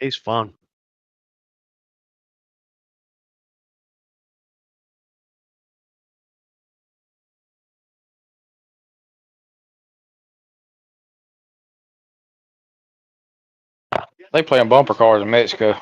He's fun. They play on bumper cars in Mexico.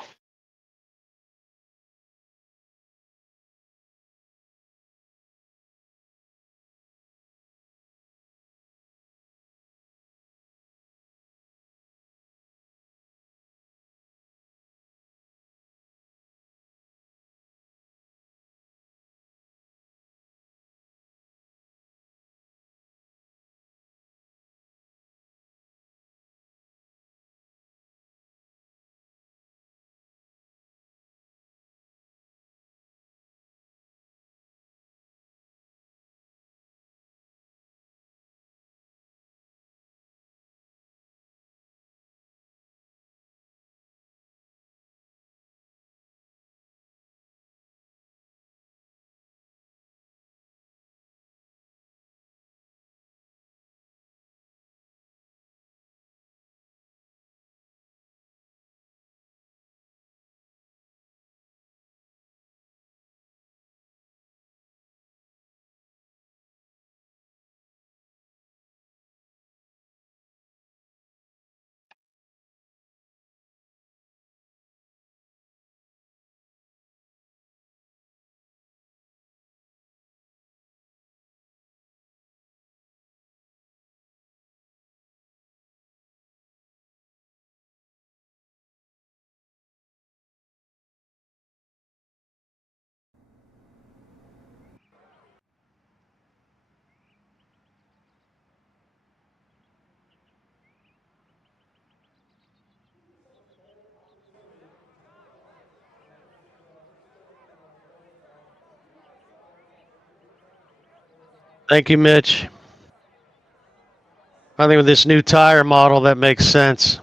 Thank you, Mitch. I think with this new tire model, that makes sense.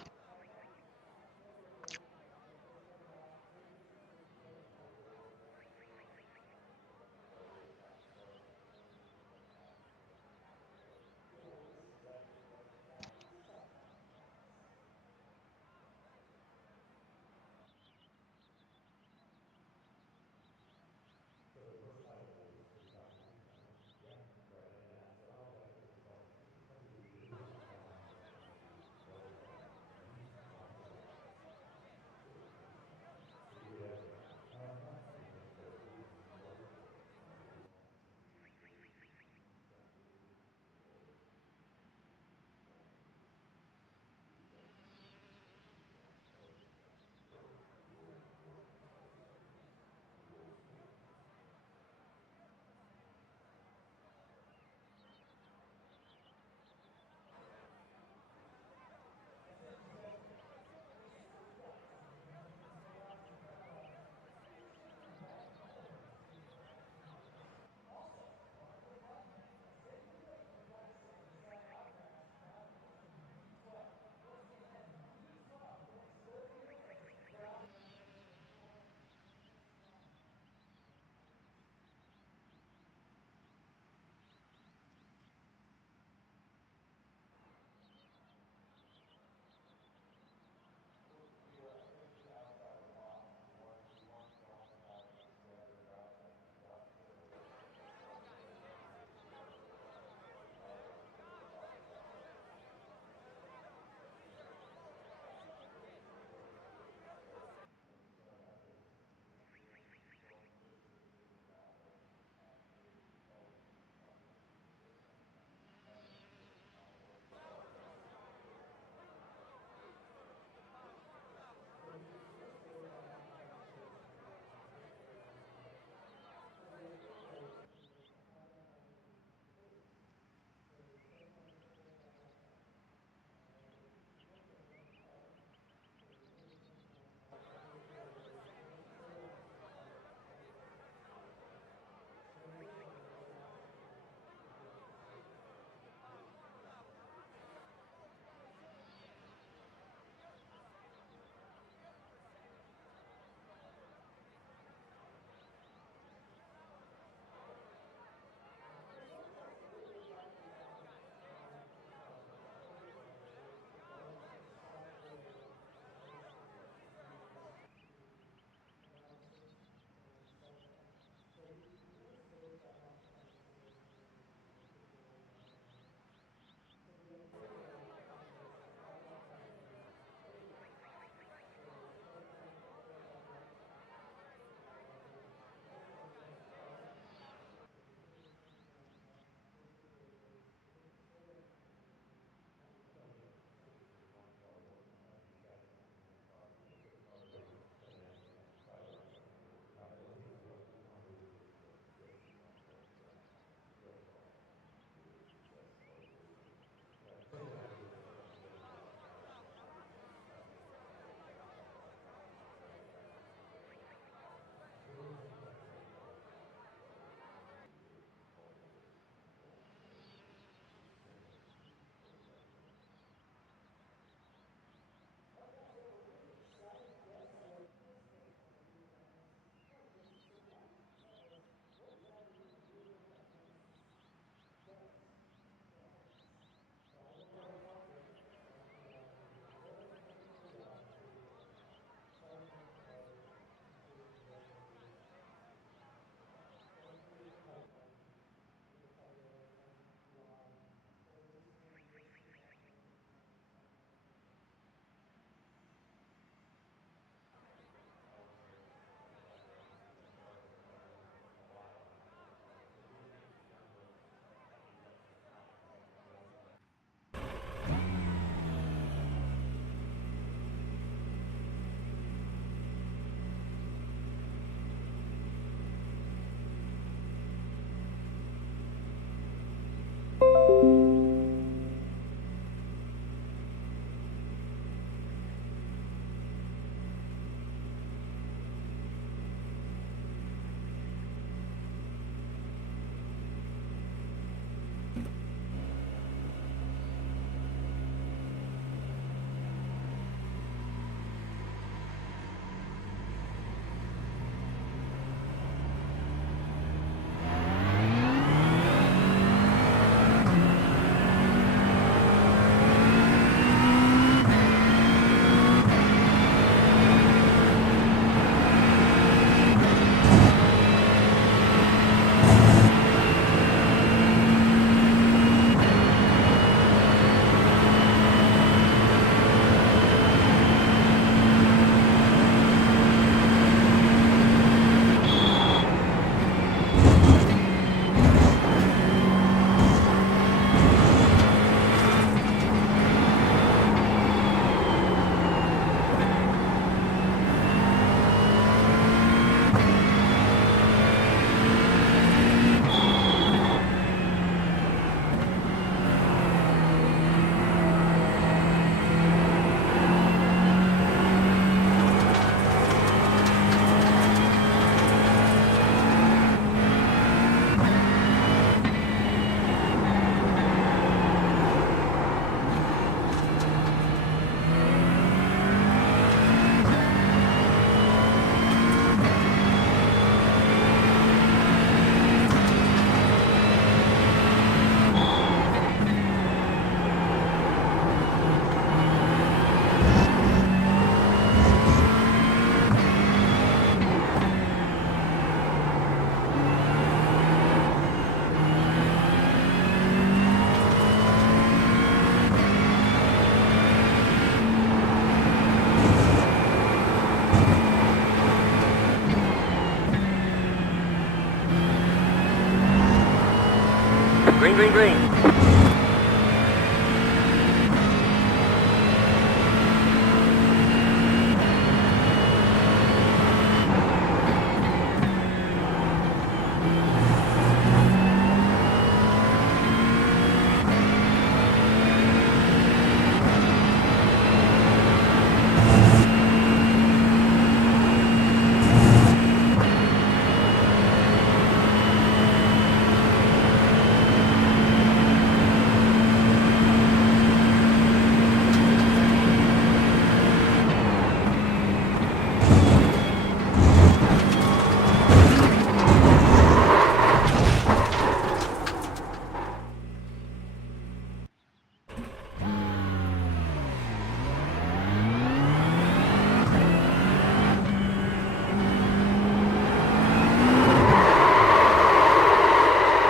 Green, green, green.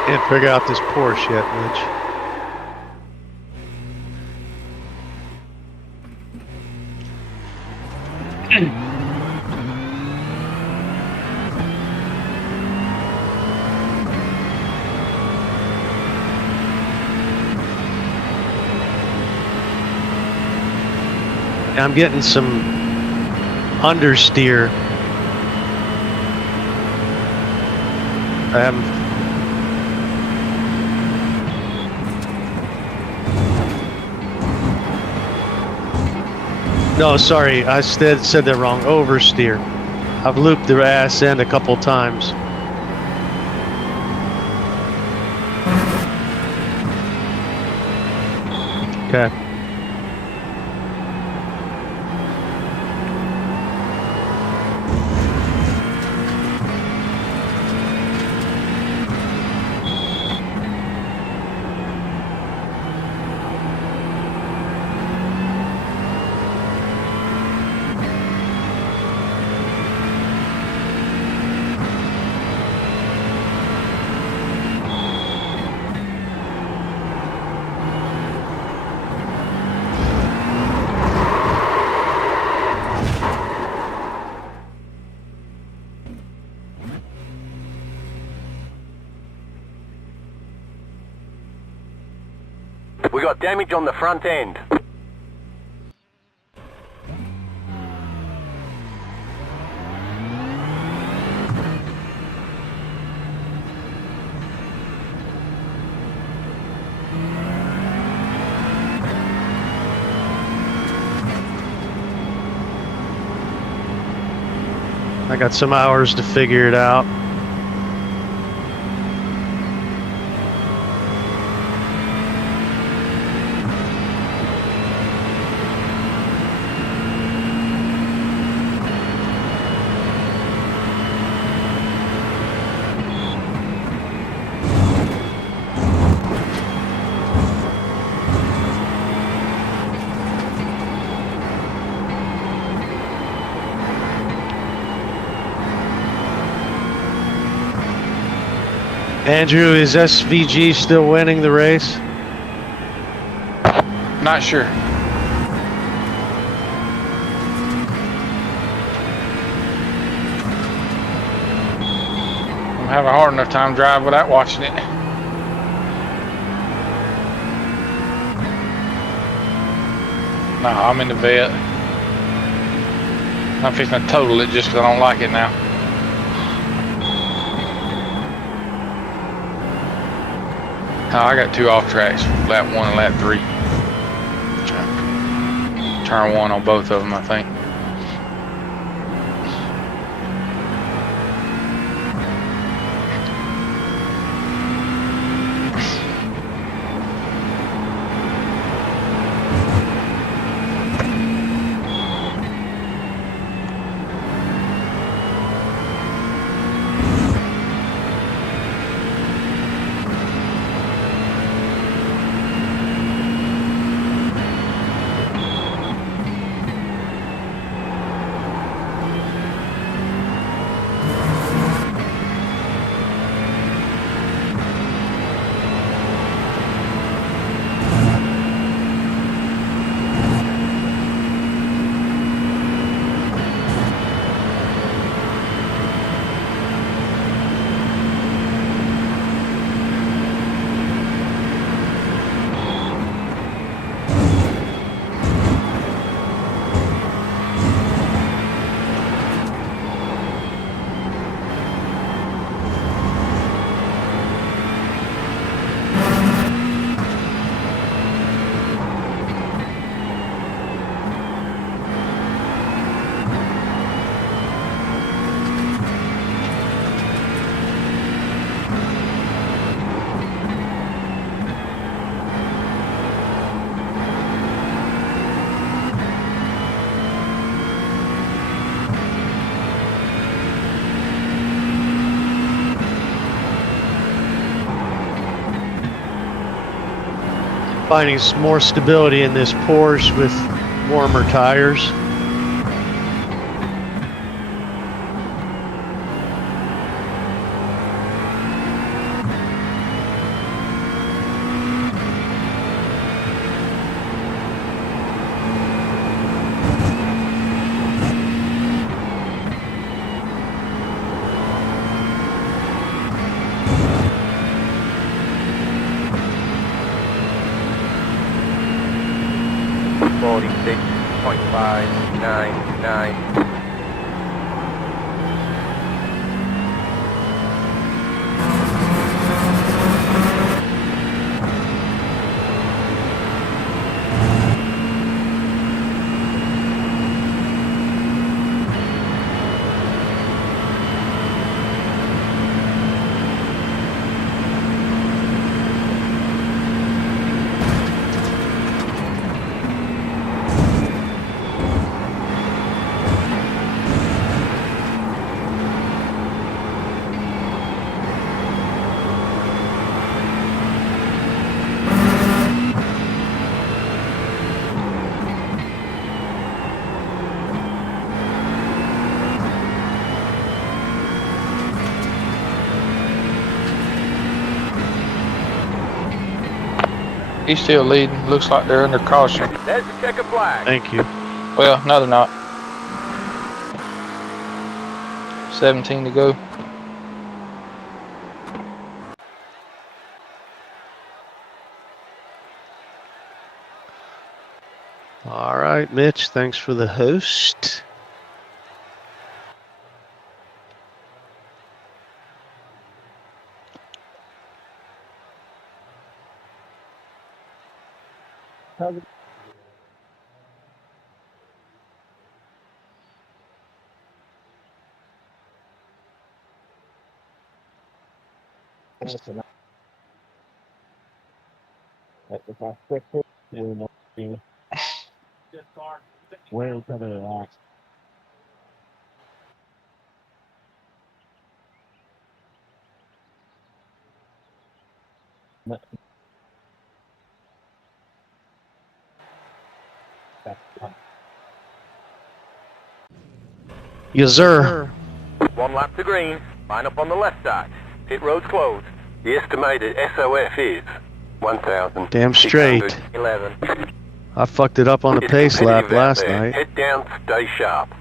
Can't figure out this Porsche yet, Mitch. I'm getting some understeer. No, sorry, I said that wrong. Oversteer. I've looped the ass end a couple times. Okay. We got damage on the front end. I got some hours to figure it out. Andrew, is SVG still winning the race? Not sure. I'm having a hard enough time driving without watching it. No, I'm in the vet. I'm fixing to total it just because I don't like it now. Oh, I got two off tracks, lap 1 and lap 3. Turn 1 on both of them, I think. finding some more stability in this Porsche with warmer tires. $46.599. He's still leading. Looks like they're under caution. There's the checkered flag. Thank you. Well, no, they're not. 17 to go. All right, Mitch, thanks for the host. Yes, sir. One lap to green. Line up on the left side. Pit road's closed. The estimated SOF is 1,000. Damn straight. 11. I fucked it up on the It's pace lap competitive out last there. night. Head down, stay sharp.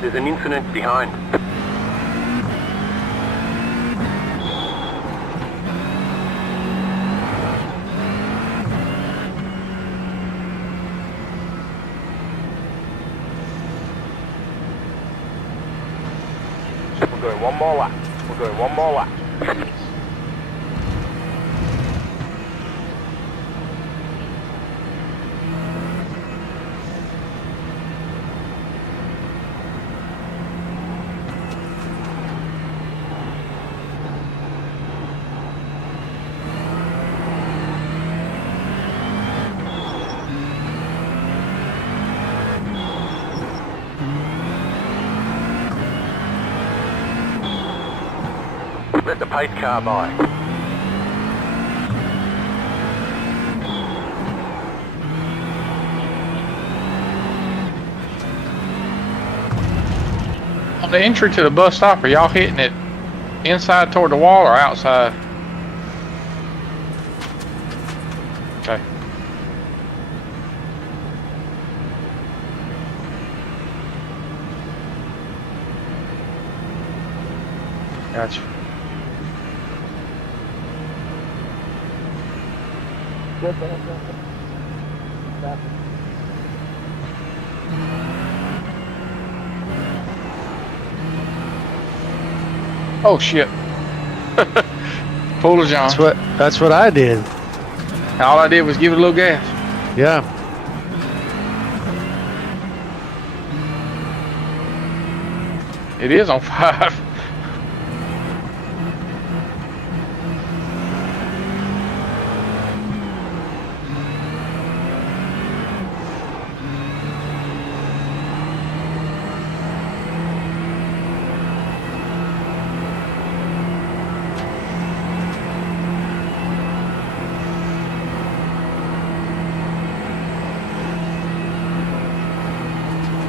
There's an incident behind. We're going one more lap. We're going one more lap. Let the pace car by. On the entry to the bus stop, are y'all hitting it inside toward the wall or outside? Okay. Gotcha. Oh shit. Pull it, John. That's what I did. All I did was give it a little gas. Yeah. It is on 5.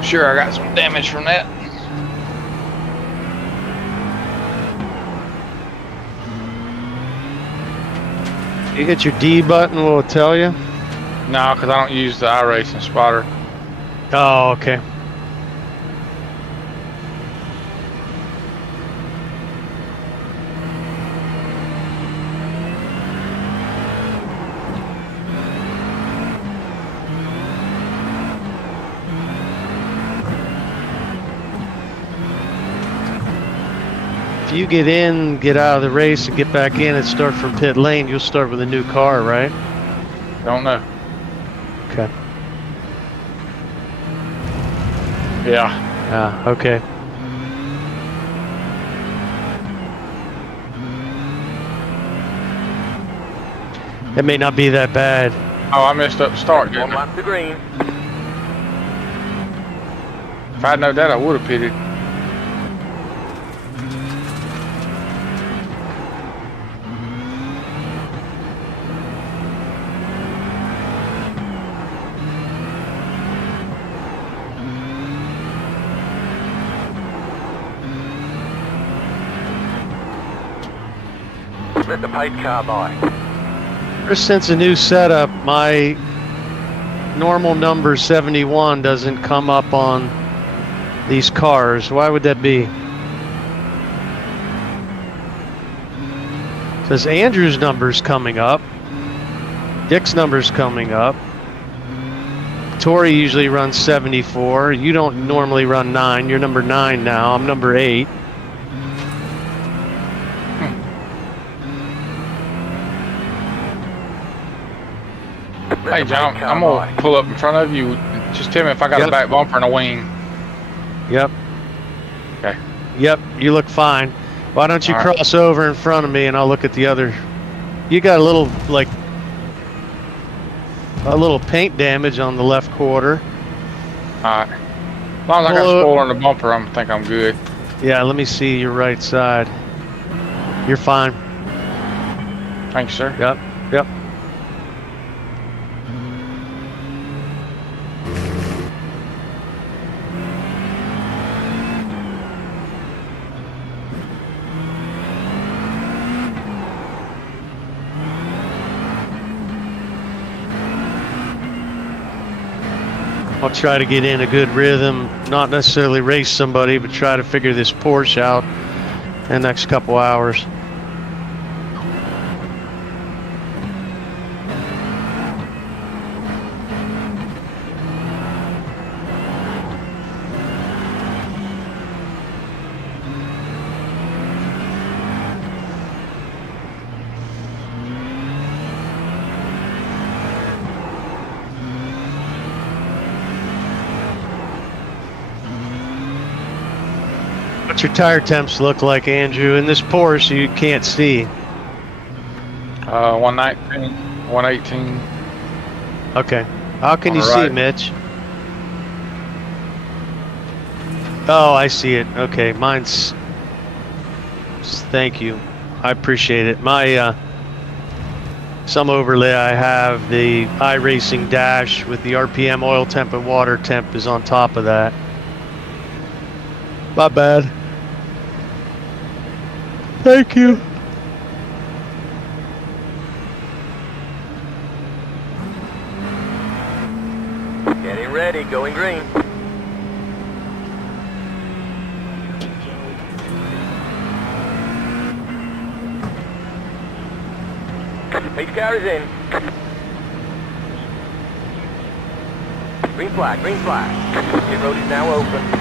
sure I got some damage from that. You hit your D button, will it tell you? No, because I don't use the iRacing spotter. Oh, okay. If you get in, get out of the race, and get back in and start from pit lane, you'll start with a new car, right? Don't know. Okay. Yeah. Okay. It may not be that bad. Oh, I messed up the start, didn't One I? lap to green. If I'd known that, I would have pitted. Let the pace car by. Ever since a new setup, my normal number 71 doesn't come up on these cars. Why would that be? Says Andrew's number's coming up. Dick's number's coming up. Tori usually runs 74. You don't normally run 9. You're number 9 now. I'm number 8. Hey, John, I'm going to pull up in front of you. Just tell me if I got Yep. a back bumper and a wing. Yep. Okay. Yep, you look fine. Why don't you All right. cross over in front of me and I'll look at the other. You got a little, like, a little paint damage on the left quarter. Alright. As long as I got Pull a spoiler in the bumper, I think I'm good. Yeah, let me see your right side. You're fine. Thanks, sir. Yep, yep. I'll try to get in a good rhythm, not necessarily race somebody, but try to figure this Porsche out in the next couple hours. What's your tire temps look like, Andrew? In this Porsche, you can't see. 119, 118. Okay. How can On you the see, right. Mitch? Oh, I see it. Okay, mine's... Thank you. I appreciate it. My, some overlay I have, the iRacing dash with the RPM, oil temp, and water temp is on top of that. My bad. Thank you. Getting ready, going green. Pace car is in. Green flag, green flag. Pit road is now open.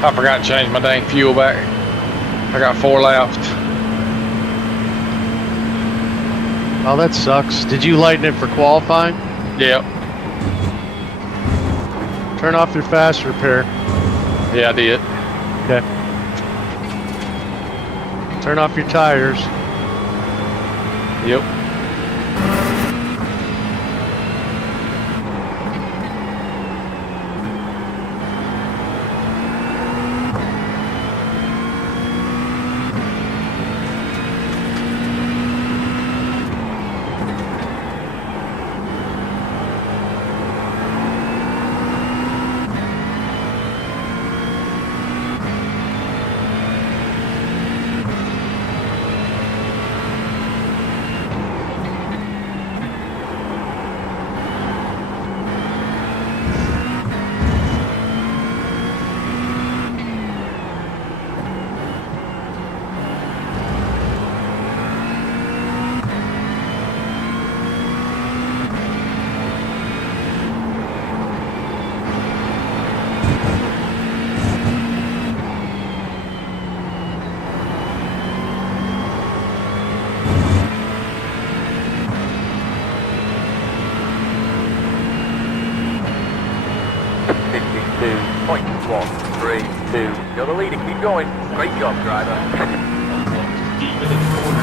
I forgot to change my dang fuel back. I got 4 left. Oh, that sucks. Did you lighten it for qualifying? Yep. Turn off your fast repair. Yeah, I did. Okay. Turn off your tires. Yep. You're the leader, keep going. Great job, driver. Deep into the corner.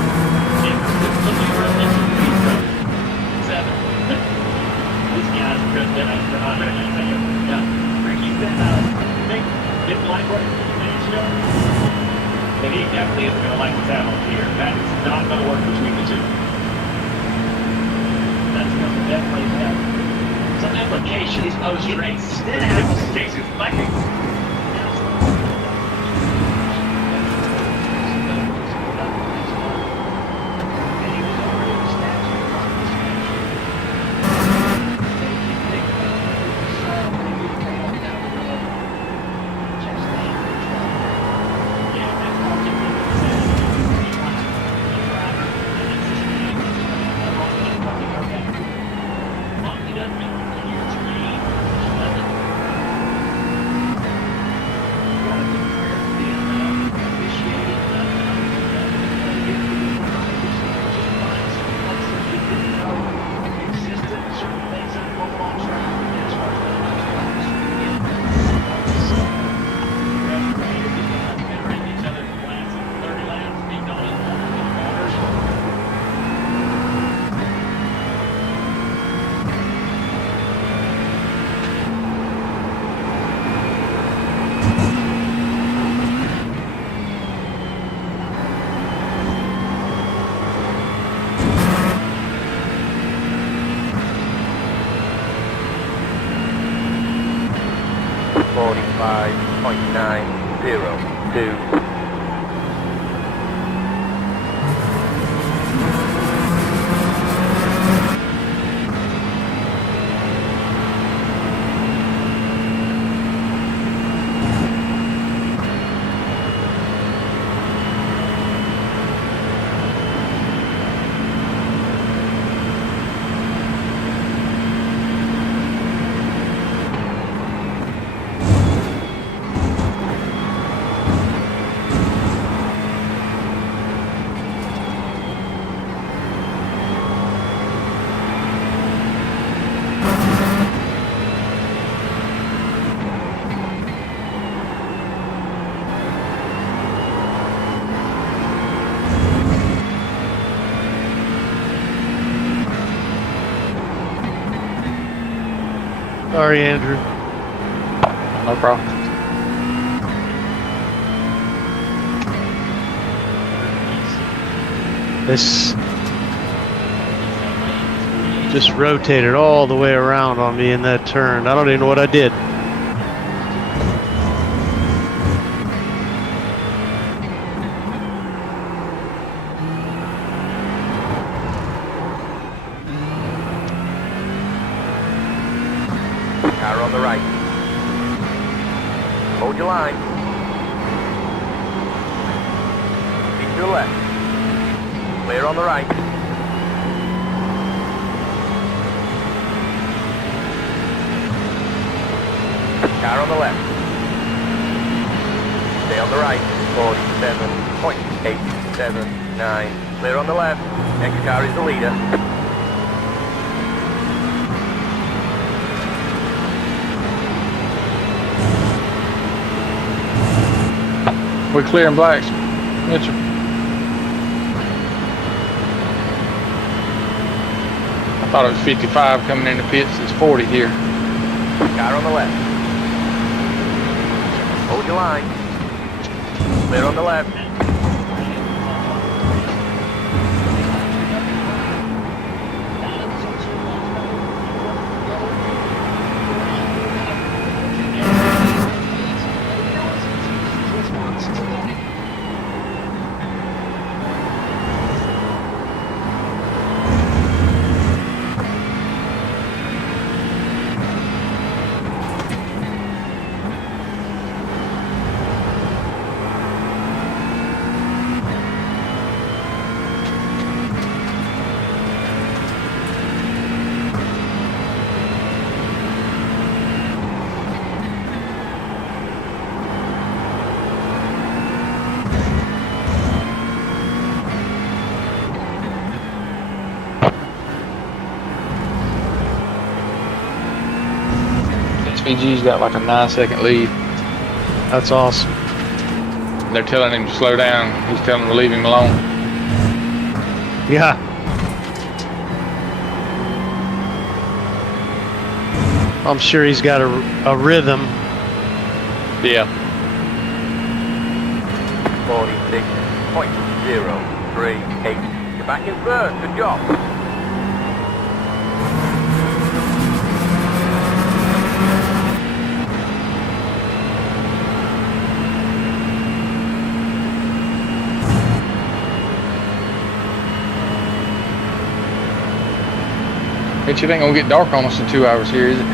Looking around into the lead zone. 7. These guys are good. They're not going to take it. Yeah. Ricky's been, didn't like what he managed to do. And he definitely isn't going to like the talent here. That is not going to work between the two. That's going to definitely have some implications post-race. Casey's lacking. Sorry, Andrew. No problem. This just rotated all the way around on me in that turn. I don't even know what I did. Car on the right. Hold your line. Keep to the left. Clear on the right. Car on the left. Stay on the right. 47.879. Clear on the left. Next car is the leader. We're clearing blacks. Mitchell. Thought it was 55 coming in the pits. It's 40 here. Car on the left. Hold your line. Clear on the left. SVG's got like a 9-second lead. That's awesome. They're telling him to slow down. He's telling them to leave him alone. Yeah. I'm sure he's got a rhythm. Yeah. 46.038. You're back in first. Good job. It ain't gonna get dark on us in 2 hours here, is it?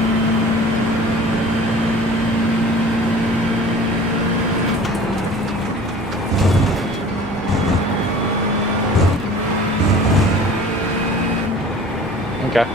Okay.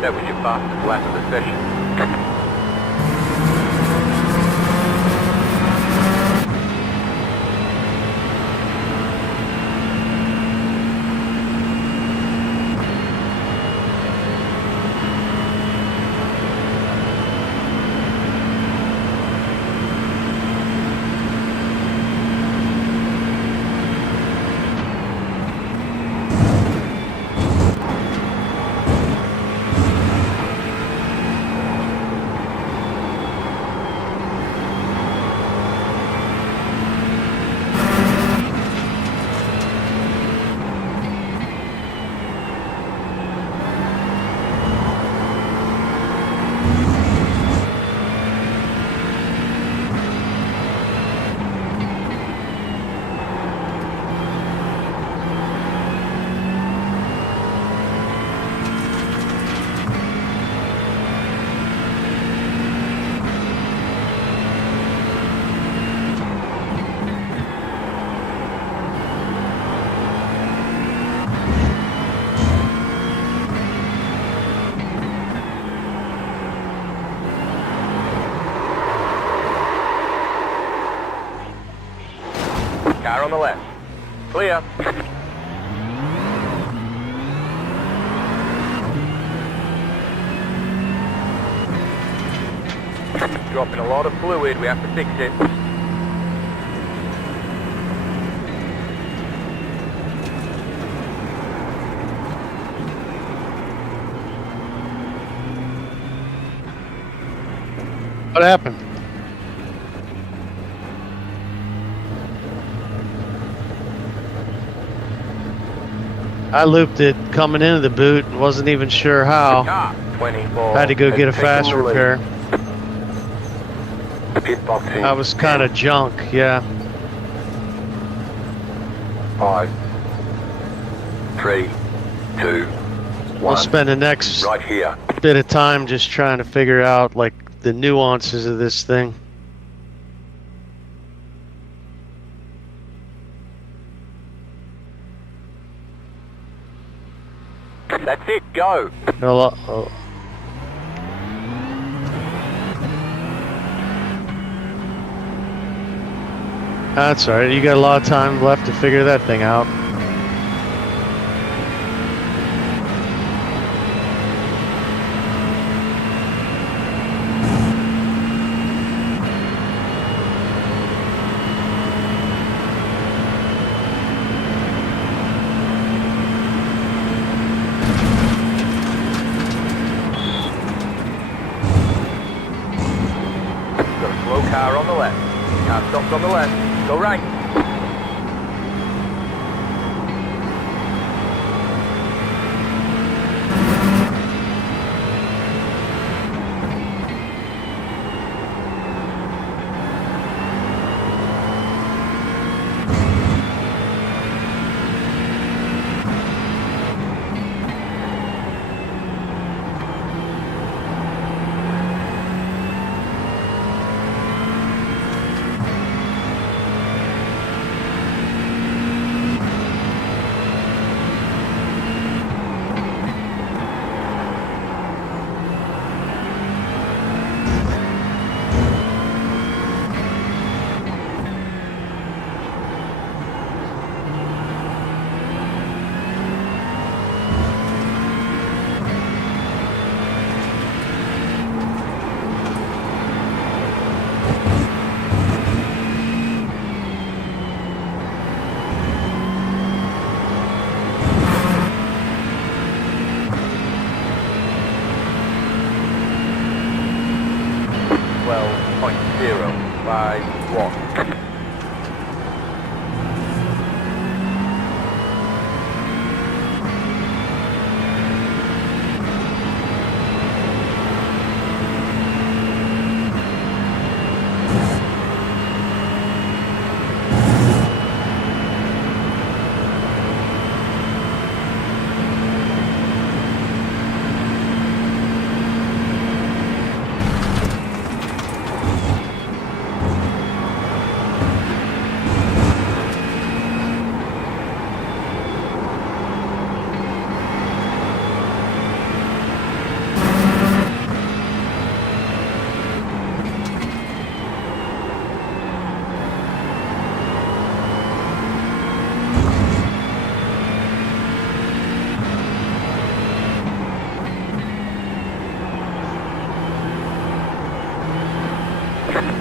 That was your fastest lap of the session. Car on the left. Clear. Dropping a lot of fluid, we have to fix it. What happened? I looped it coming into the boot and wasn't even sure how. Car 24. Had to go get a has taken fast the lead. repair. Pit boxing. I was kind of junk, yeah. 5, 3, 2, 1. We'll spend the next Right here. bit of time just trying to figure out like the nuances of this thing. That's it. Go. Oh, that's all right. You got a lot of time left to figure that thing out. Got a slow car on the left. Car stops on the left. Go right. .051.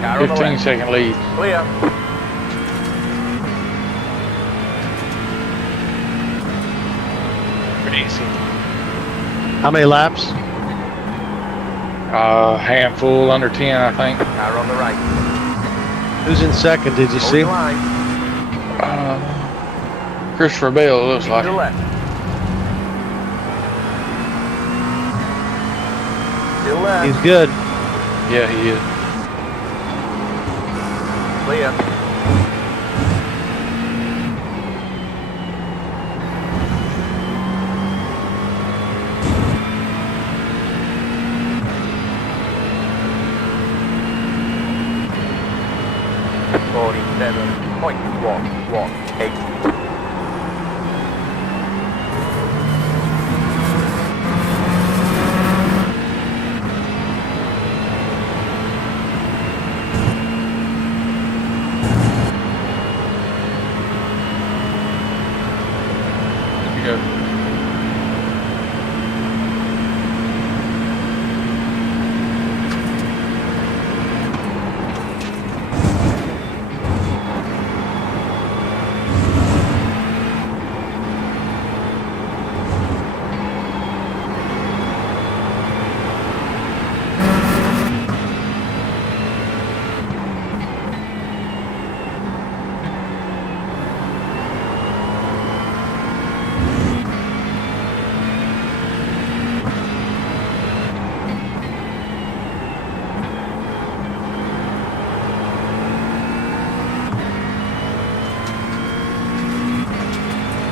Car on the 15-second lead. left. Clear. Pretty easy. How many laps? Handful under 10, I think. Car on the right. Who's in second? Did you Hold see? the line. Christopher Bell, it looks To like. the left. Still left. He's good. Yeah, he is. Clear. .118. You go.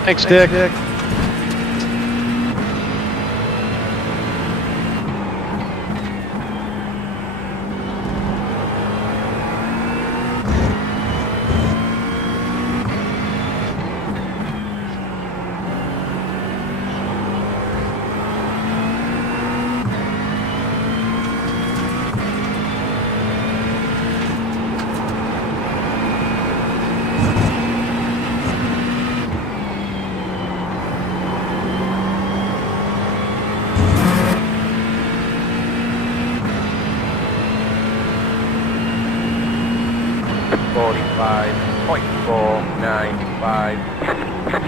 Thanks, Dick.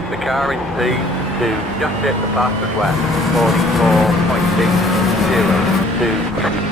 The car in C2 just hit the fastest lap. 44.602.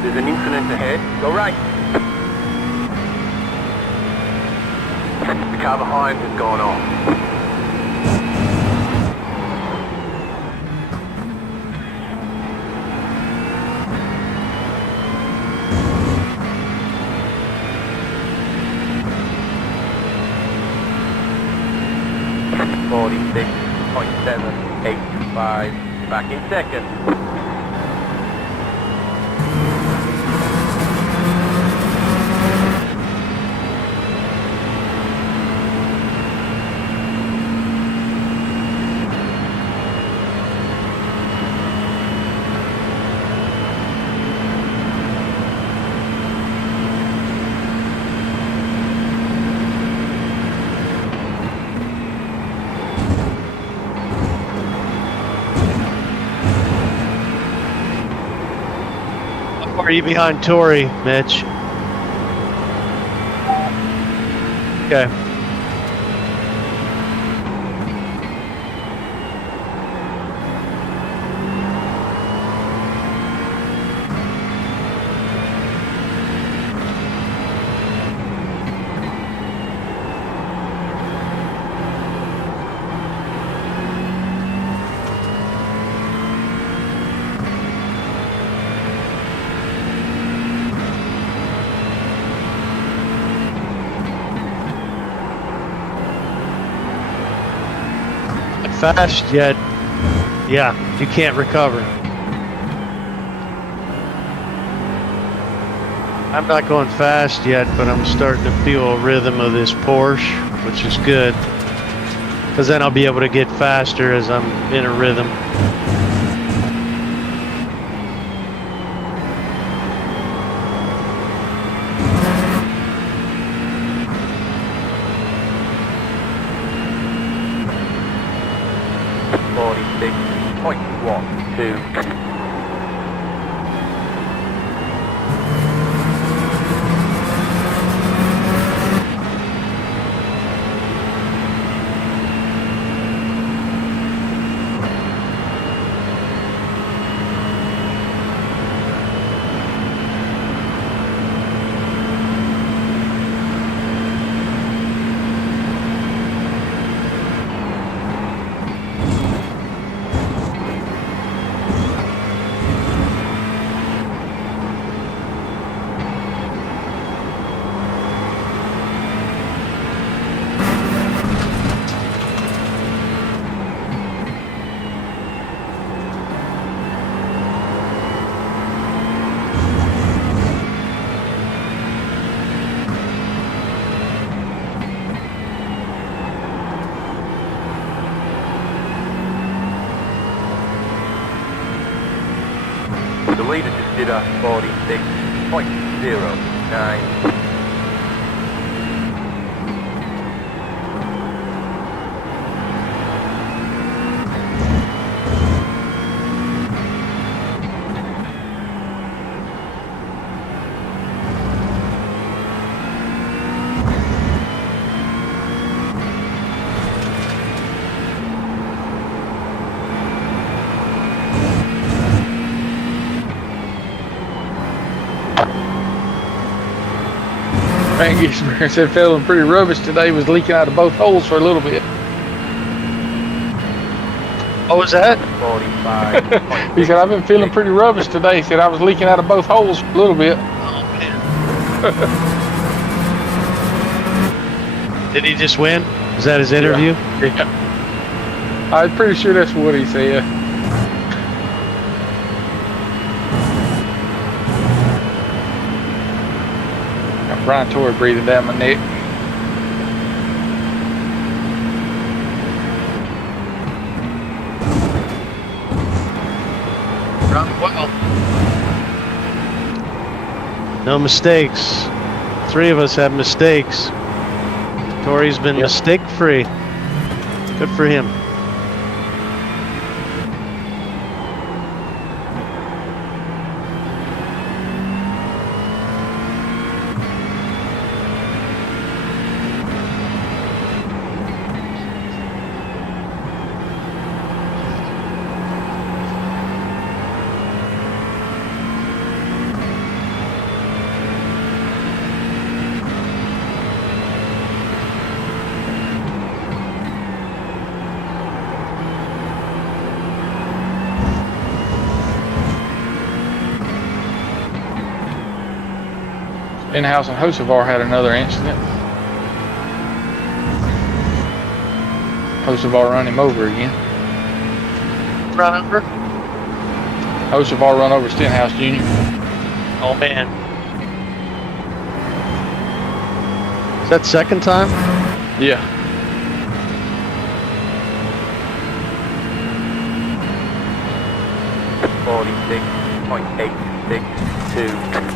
There's an incident ahead. Go right. The car behind has gone off. .785. Back in second. Are you behind Tori, Mitch? Okay. Fast yet, yeah, you can't recover. I'm not going fast yet, but I'm starting to feel a rhythm of this Porsche, which is good, because then I'll be able to get faster as I'm in a rhythm. leader just did a 46.09. Man, Gisberg said feeling pretty rubbish today, was leaking out of both holes for a little bit. What was that? 45. He said, I've been feeling pretty rubbish today. He said, I was leaking out of both holes for a little bit. Oh man. Did he just win? Is that his interview? Yeah. I'm pretty sure that's what he said. Got Brian Torrey breathing down my neck. Well. No mistakes. 3 of us have mistakes. Tori's been mistake free. Good for him. In-house and Hocevar had another incident. Hocevar run him over again. Run over? Hocevar run over Stenhouse Jr. Oh man. Is that second time? Yeah. $46.862.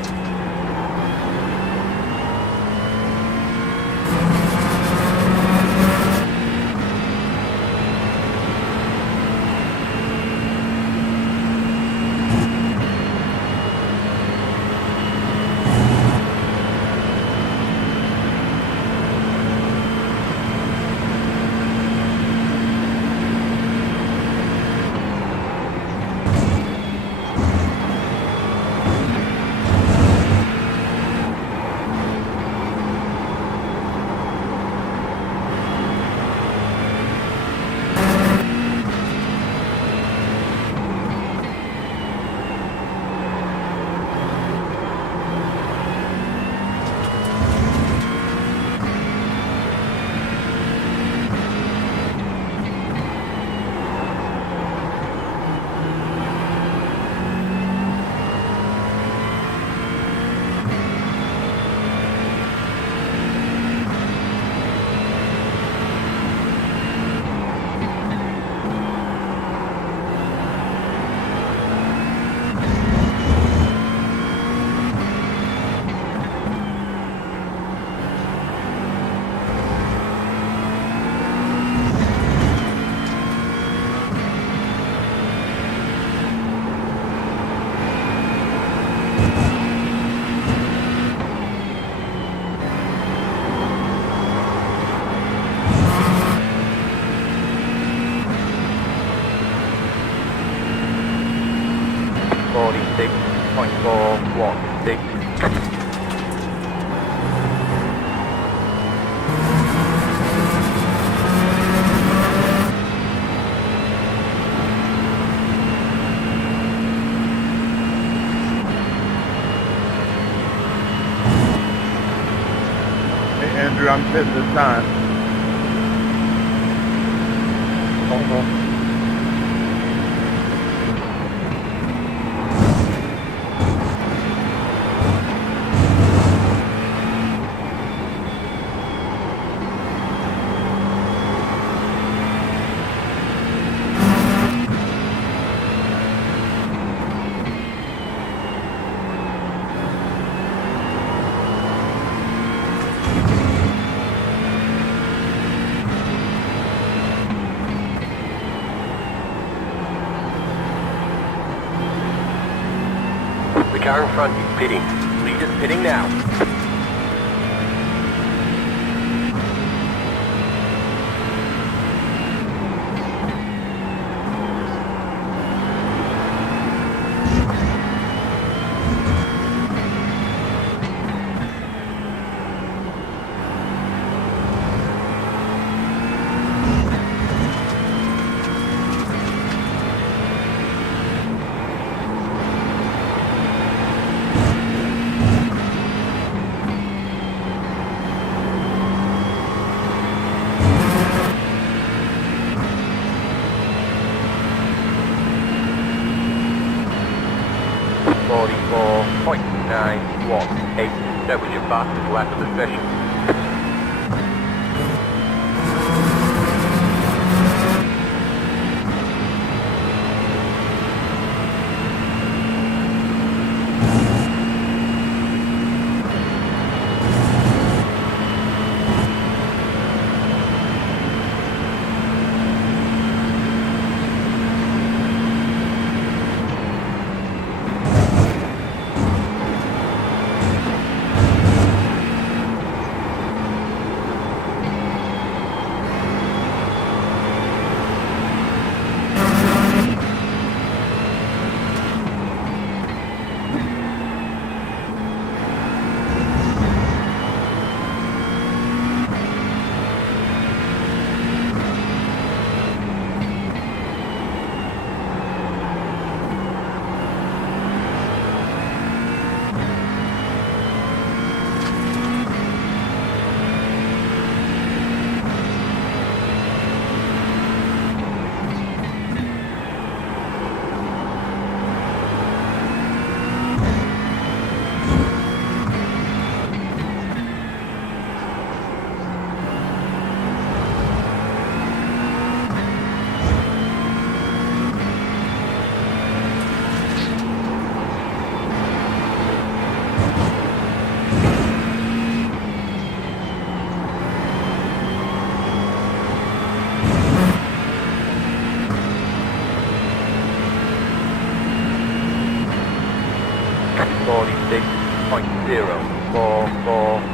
Andrew, I'm setting the time. car in front is pitting. Leader's pitting now. That was your fastest lap of the session.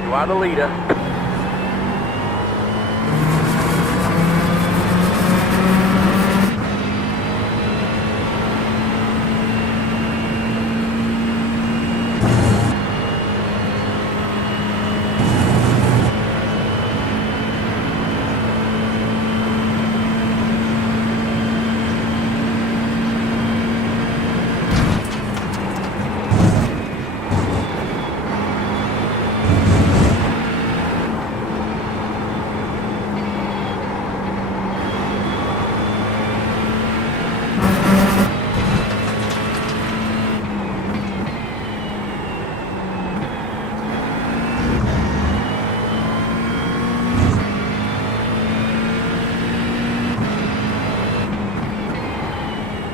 You are the leader.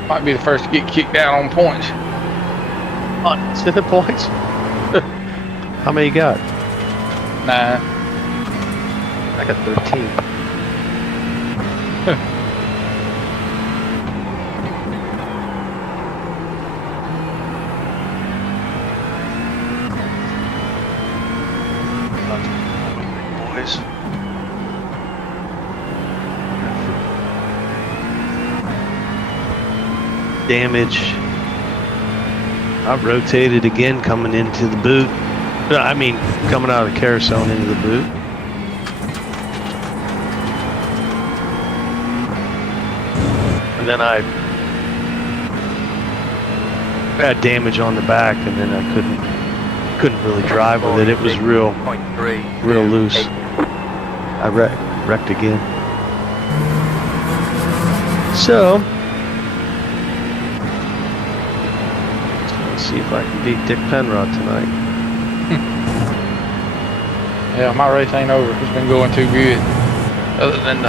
Might be the first to get kicked out on points. On 7 points? How many you got? 9. I got 13. Boys. Damage. I rotated again coming into the boot. I mean, coming out of the carousel and into the boot. And then I had damage on the back, and then I couldn't really drive with it. It was real loose. I wrecked again. So, let's see if I can beat Dick Penrod tonight. Yeah, my race ain't over. It's been going too good. Other than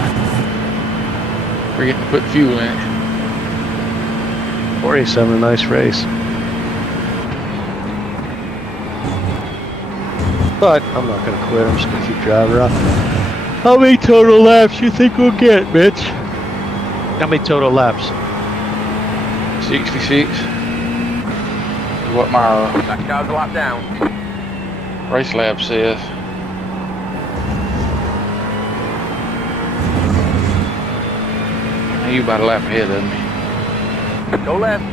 forgetting to put fuel in it. Corey's having a nice race. But I'm not going to quit. I'm just going to keep driving around. How many total laps you think we'll get, Mitch? How many total laps? 66. what my That car's a lap down. race lab says. You about a lap ahead of me. Go left.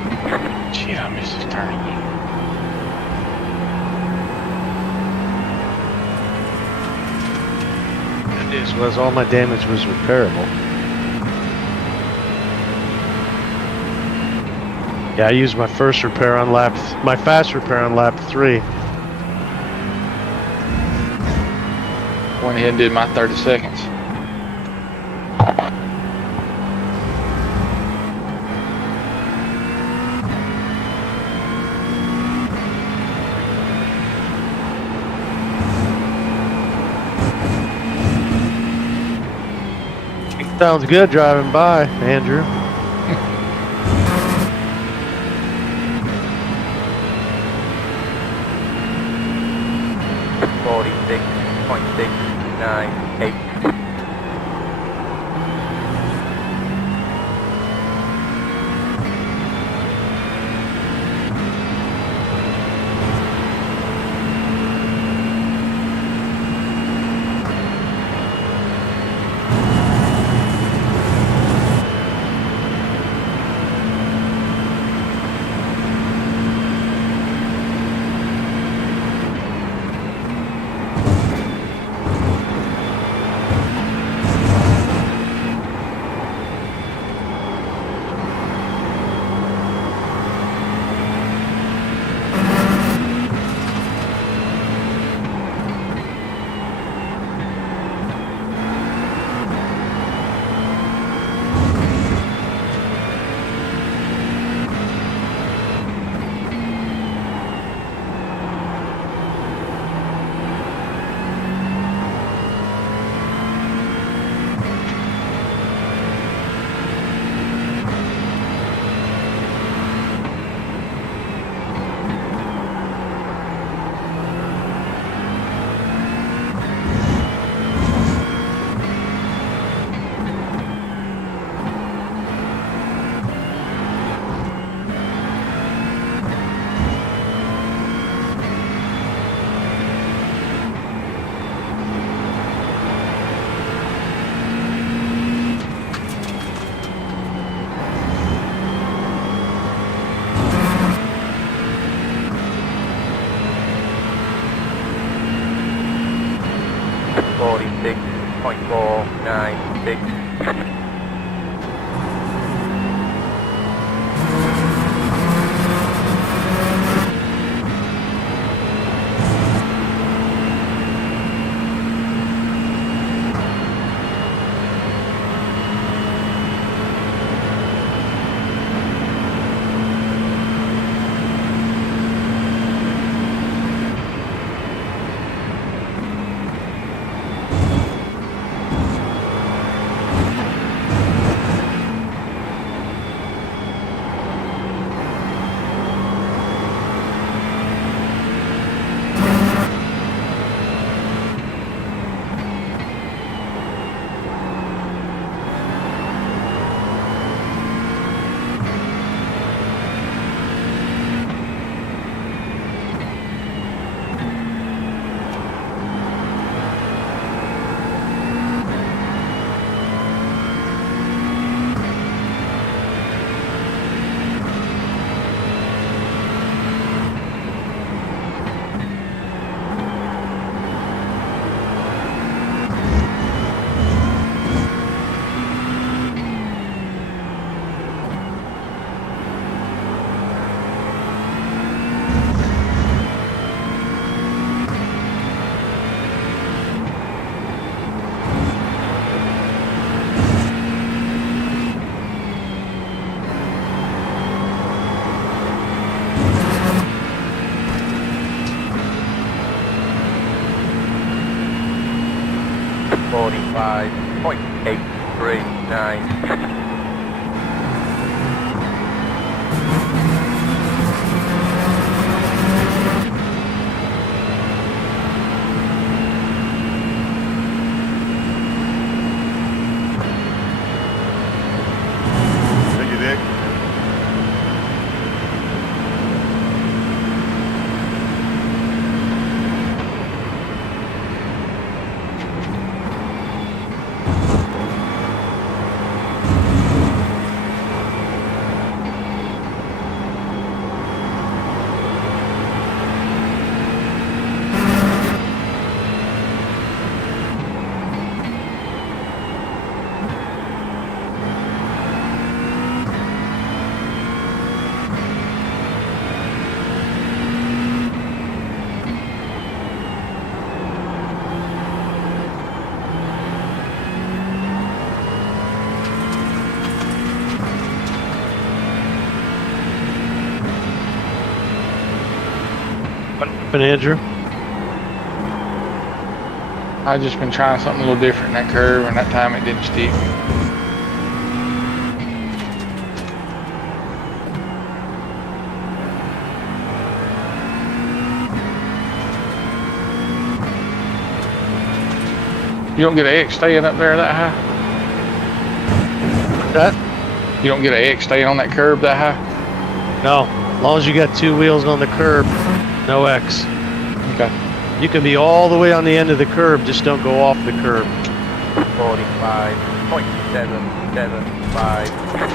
Shit, I missed this turn again. Good news was all my damage was repairable. Yeah, I used my first repair on my fast repair on lap 3. Went ahead and did my 30 seconds. Sounds good driving by, Andrew. .698. .496. .839. Thank you, Dick. happened, Andrew? I've just been trying something a little different in that curve, and that time it didn't stick. You don't get an X staying up there that high? That? You don't get an X staying on that curb that high? No. As long as you got two wheels on the curb, no X. Okay. You can be all the way on the end of the curb, just don't go off the curb. 45.775.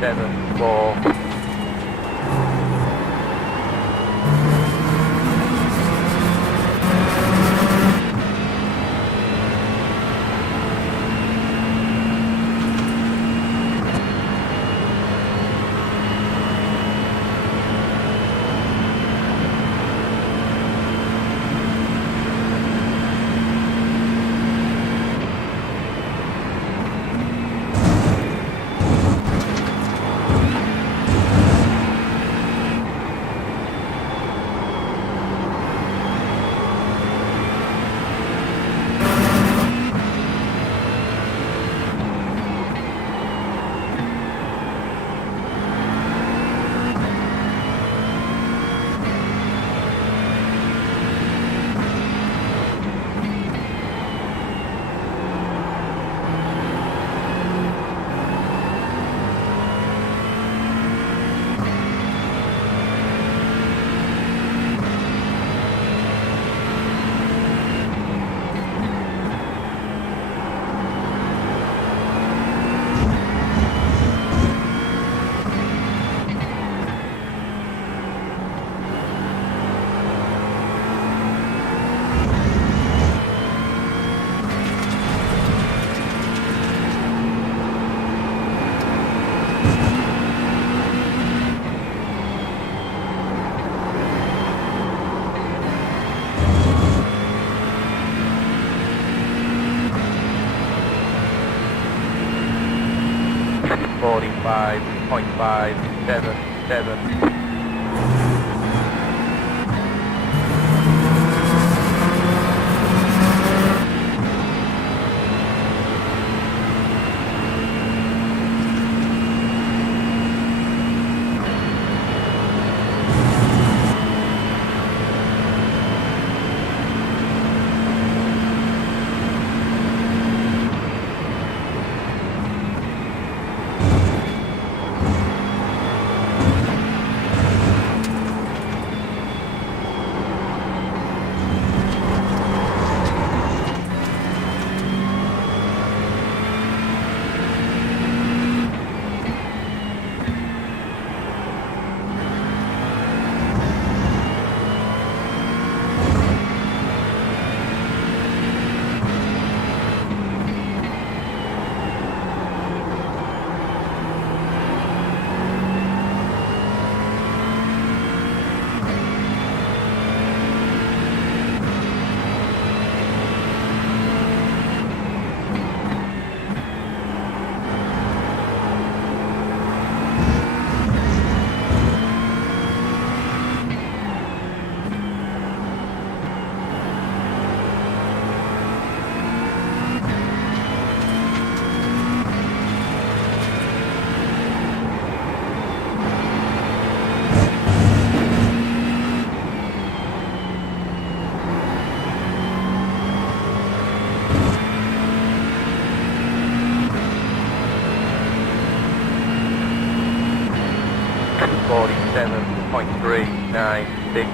.474. .577. 47.396.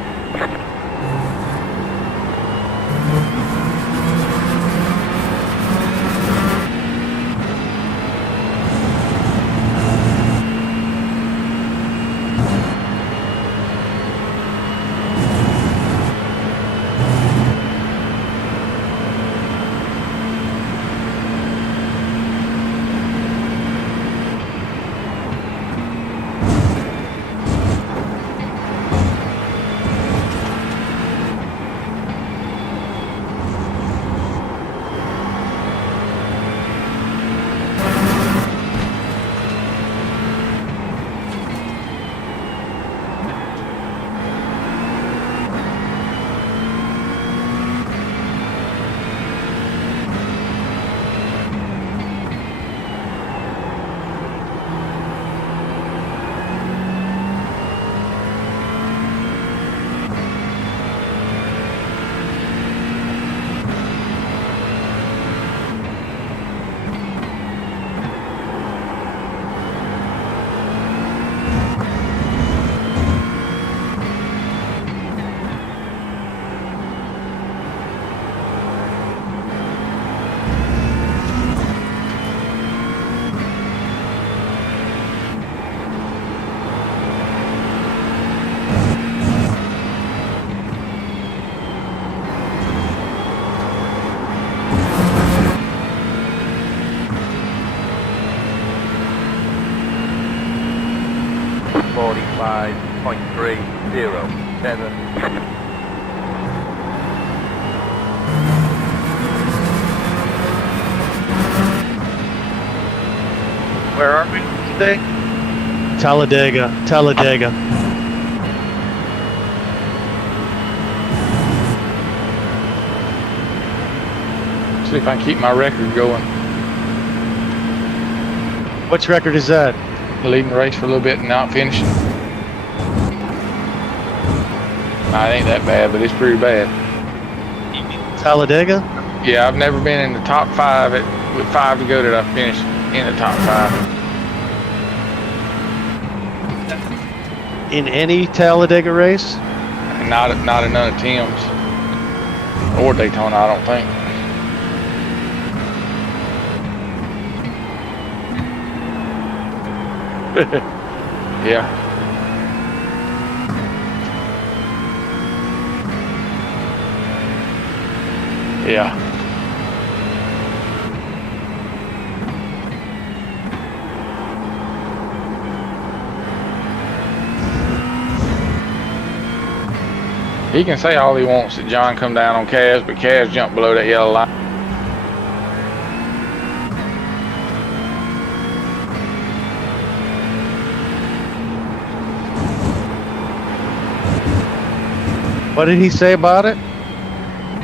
Where are we today? Talladega. See if I can keep my record going. Which record is that? Leading the race for a little bit and not finishing. Nah, it ain't that bad, but it's pretty bad. Talladega? Yeah, I've never been in the top 5 with 5 to go that I finished in the top 5. In any Talladega race? And not in none of Tim's or Daytona, I don't think. Yeah. Yeah. He can say all he wants that John come down on Kaz, but Kaz jumped below that yellow line. What did he say about it?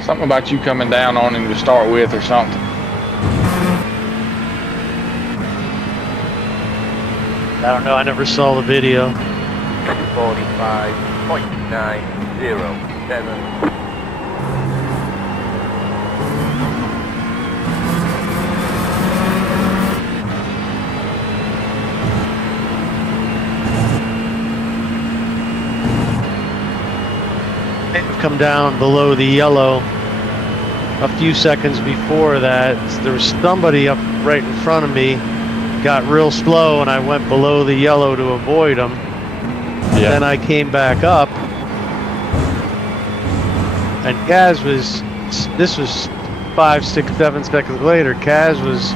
Something about you coming down on him to start with or something. I don't know. I never saw the video. 45.907. Come down below the yellow a few seconds before that. There was somebody up right in front of me, got real slow, and I went below the yellow to avoid him. Yeah. Then I came back up, and Kaz was, this was 5, 6, 7 seconds later. Kaz was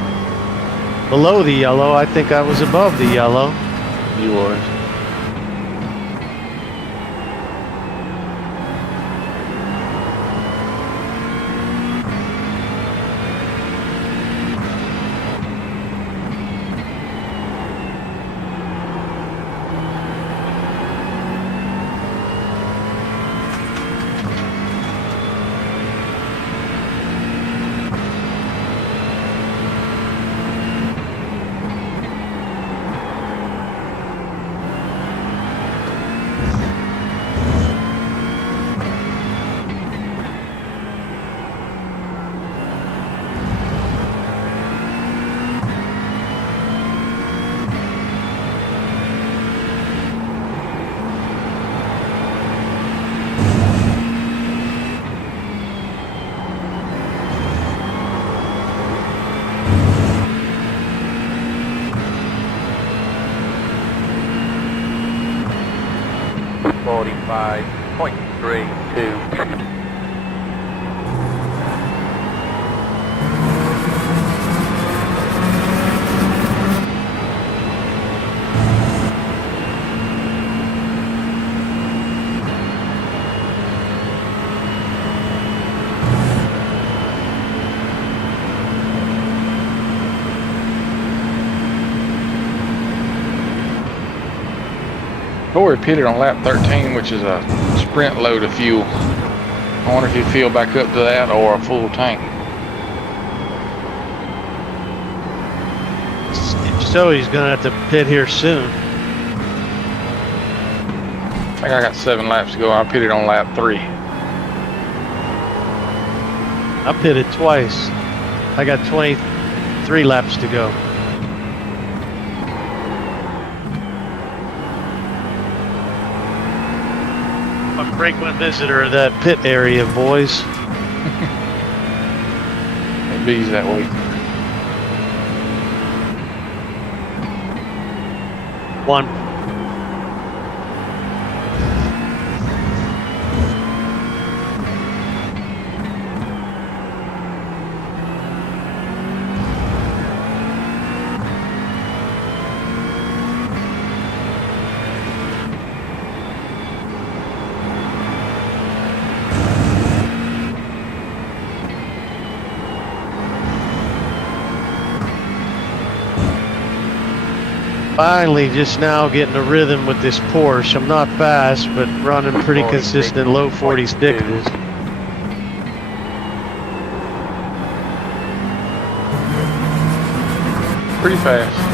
below the yellow. I think I was above the yellow. You was. 45.32. Corey pitted on lap 13, which is a sprint load of fuel. I wonder if he'd fill back up to that or a full tank. If so, he's gonna have to pit here soon. I think I got 7 laps to go. I pitted on lap 3. I pitted twice. I got 23 laps to go. I'm a frequent visitor of that pit area, boys. It bees that way. One. Finally, just now getting a rhythm with this Porsche. I'm not fast, but running pretty consistent low 46s. Pretty fast.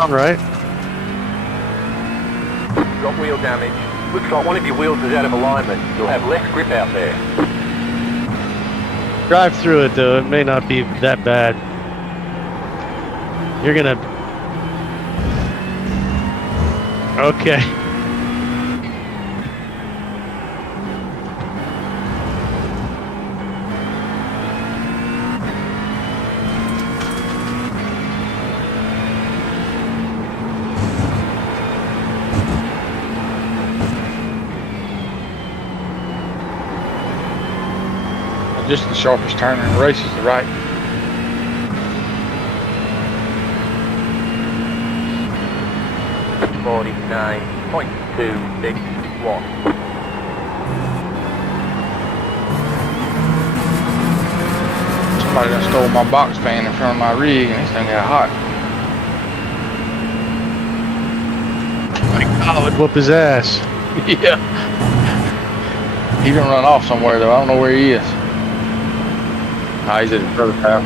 All right. Got wheel damage. Looks like one of your wheels is out of alignment. You'll have less grip out there. Drive through it though. It may not be that bad. You're gonna. Okay. Just the sharpest turn in the race is the right. $49.261. Somebody done stole my box fan in front of my rig and this thing got hot. I would whoop his ass. Yeah. He done run off somewhere though. I don't know where he is. He's at his brother's house.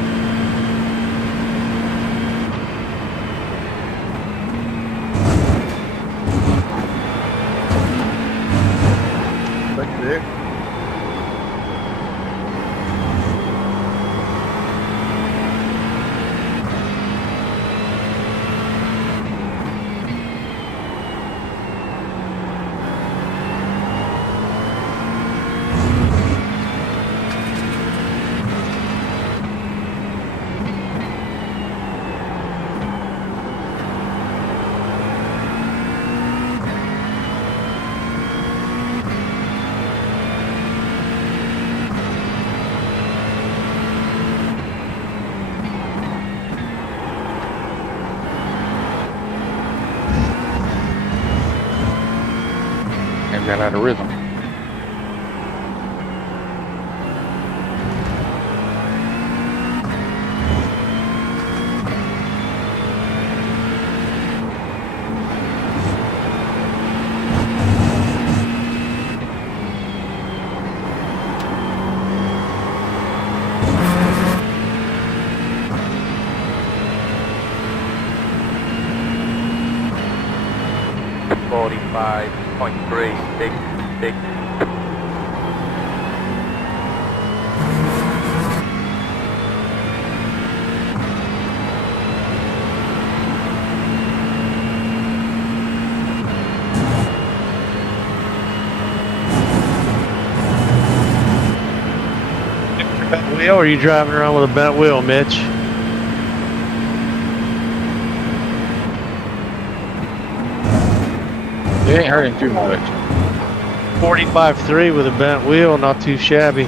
Thank you, Dick. And got out of rhythm. 25.366. Bent wheel, or are you driving around with a bent wheel, Mitch? It ain't hurting too much. 45.3 with a bent wheel, not too shabby.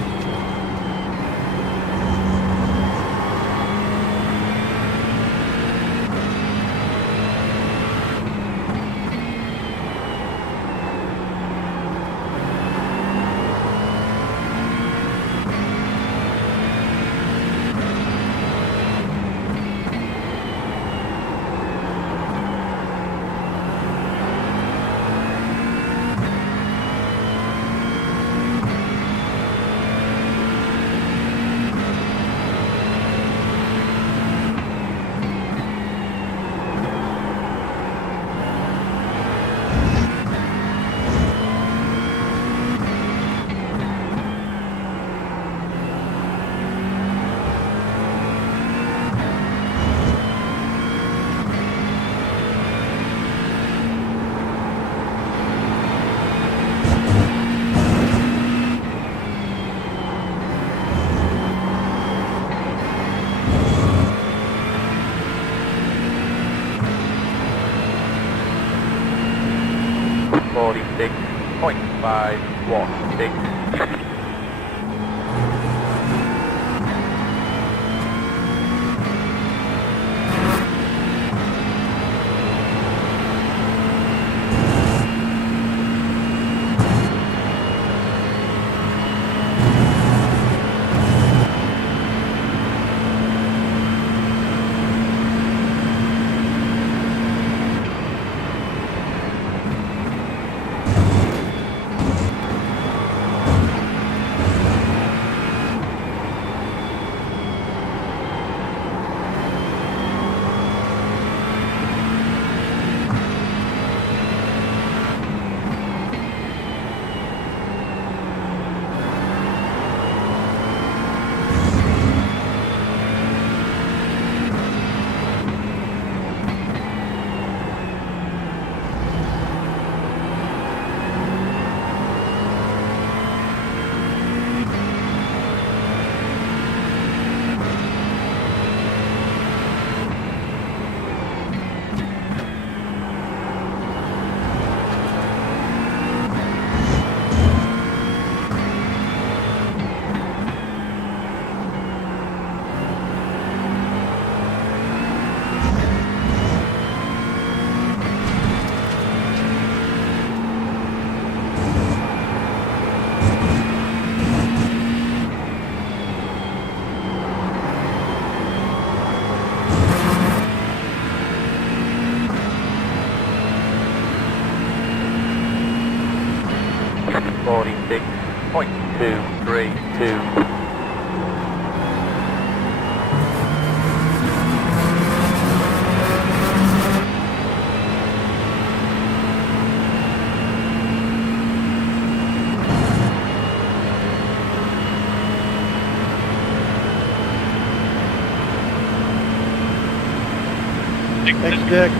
Thanks, Dick.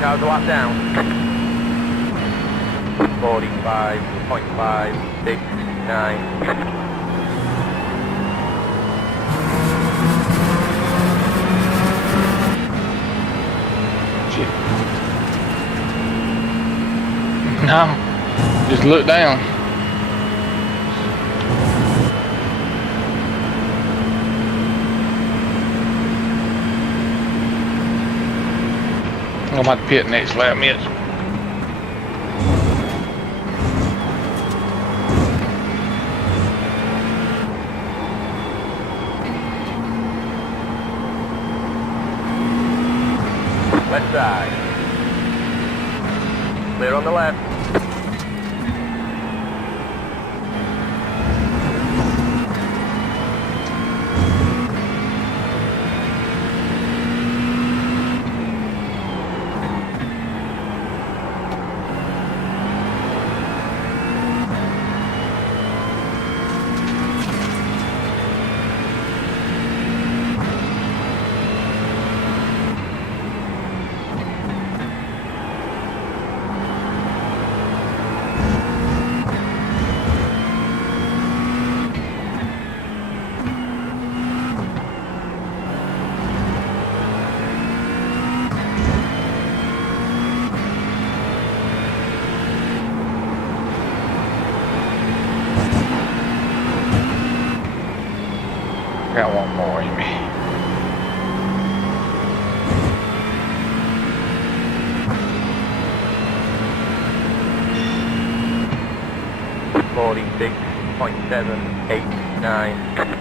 Cars are locked down. 45.569. Shit. No, just look down. I'm about to pit next lap, Mitch. Left side. Clear on the left. Got one more in me. .789.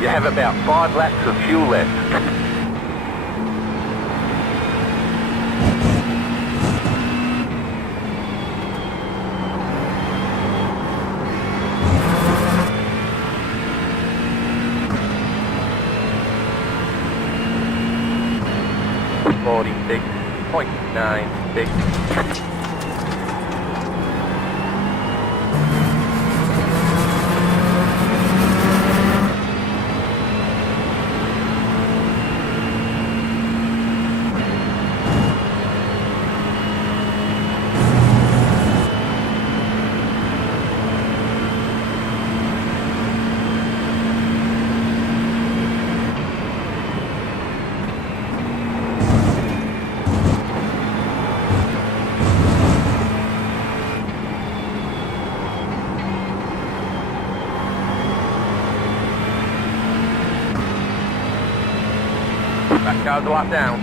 You have about 5 laps of fuel left. .96. Back cars are locked down.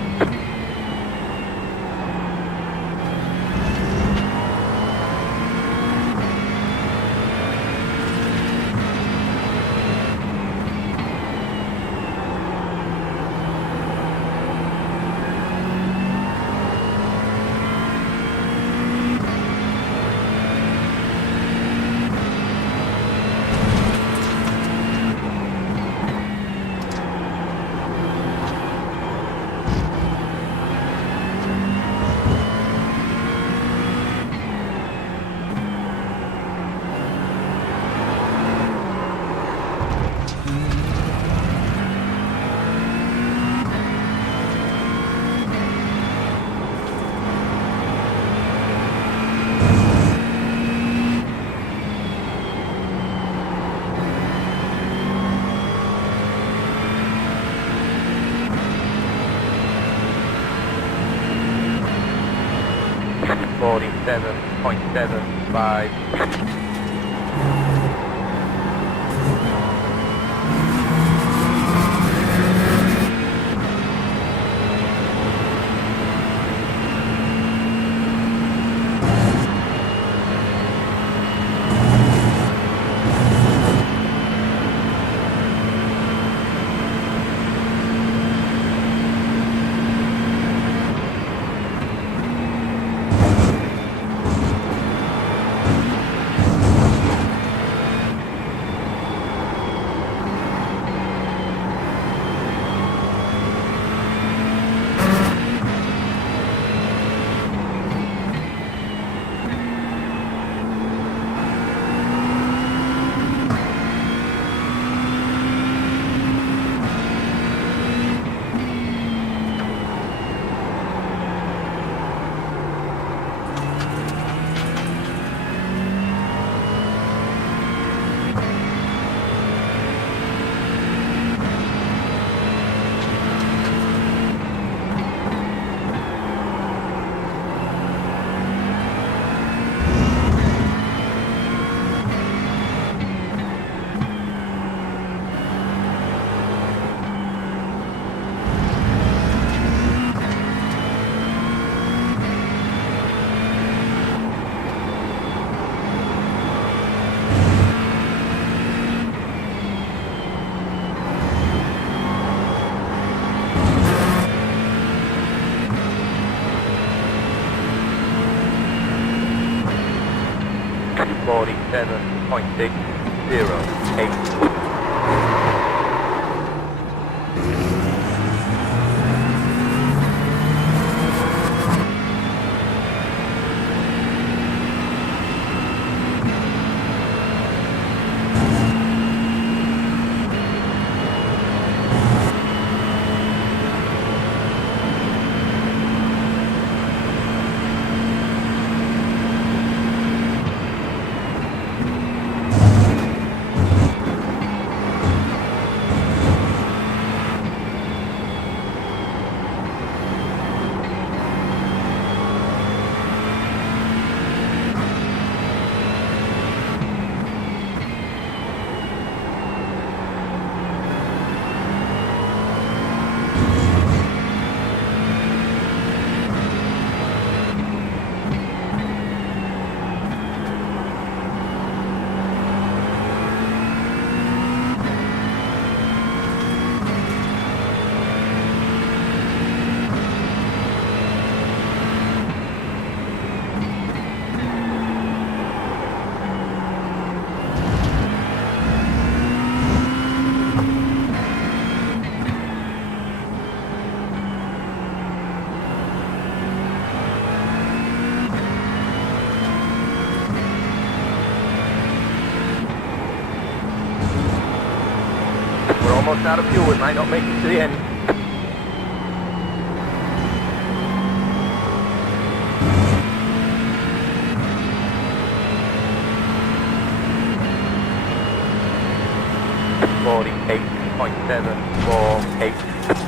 247.75. .608. We're almost out of fuel. We might not make it to the end. .748.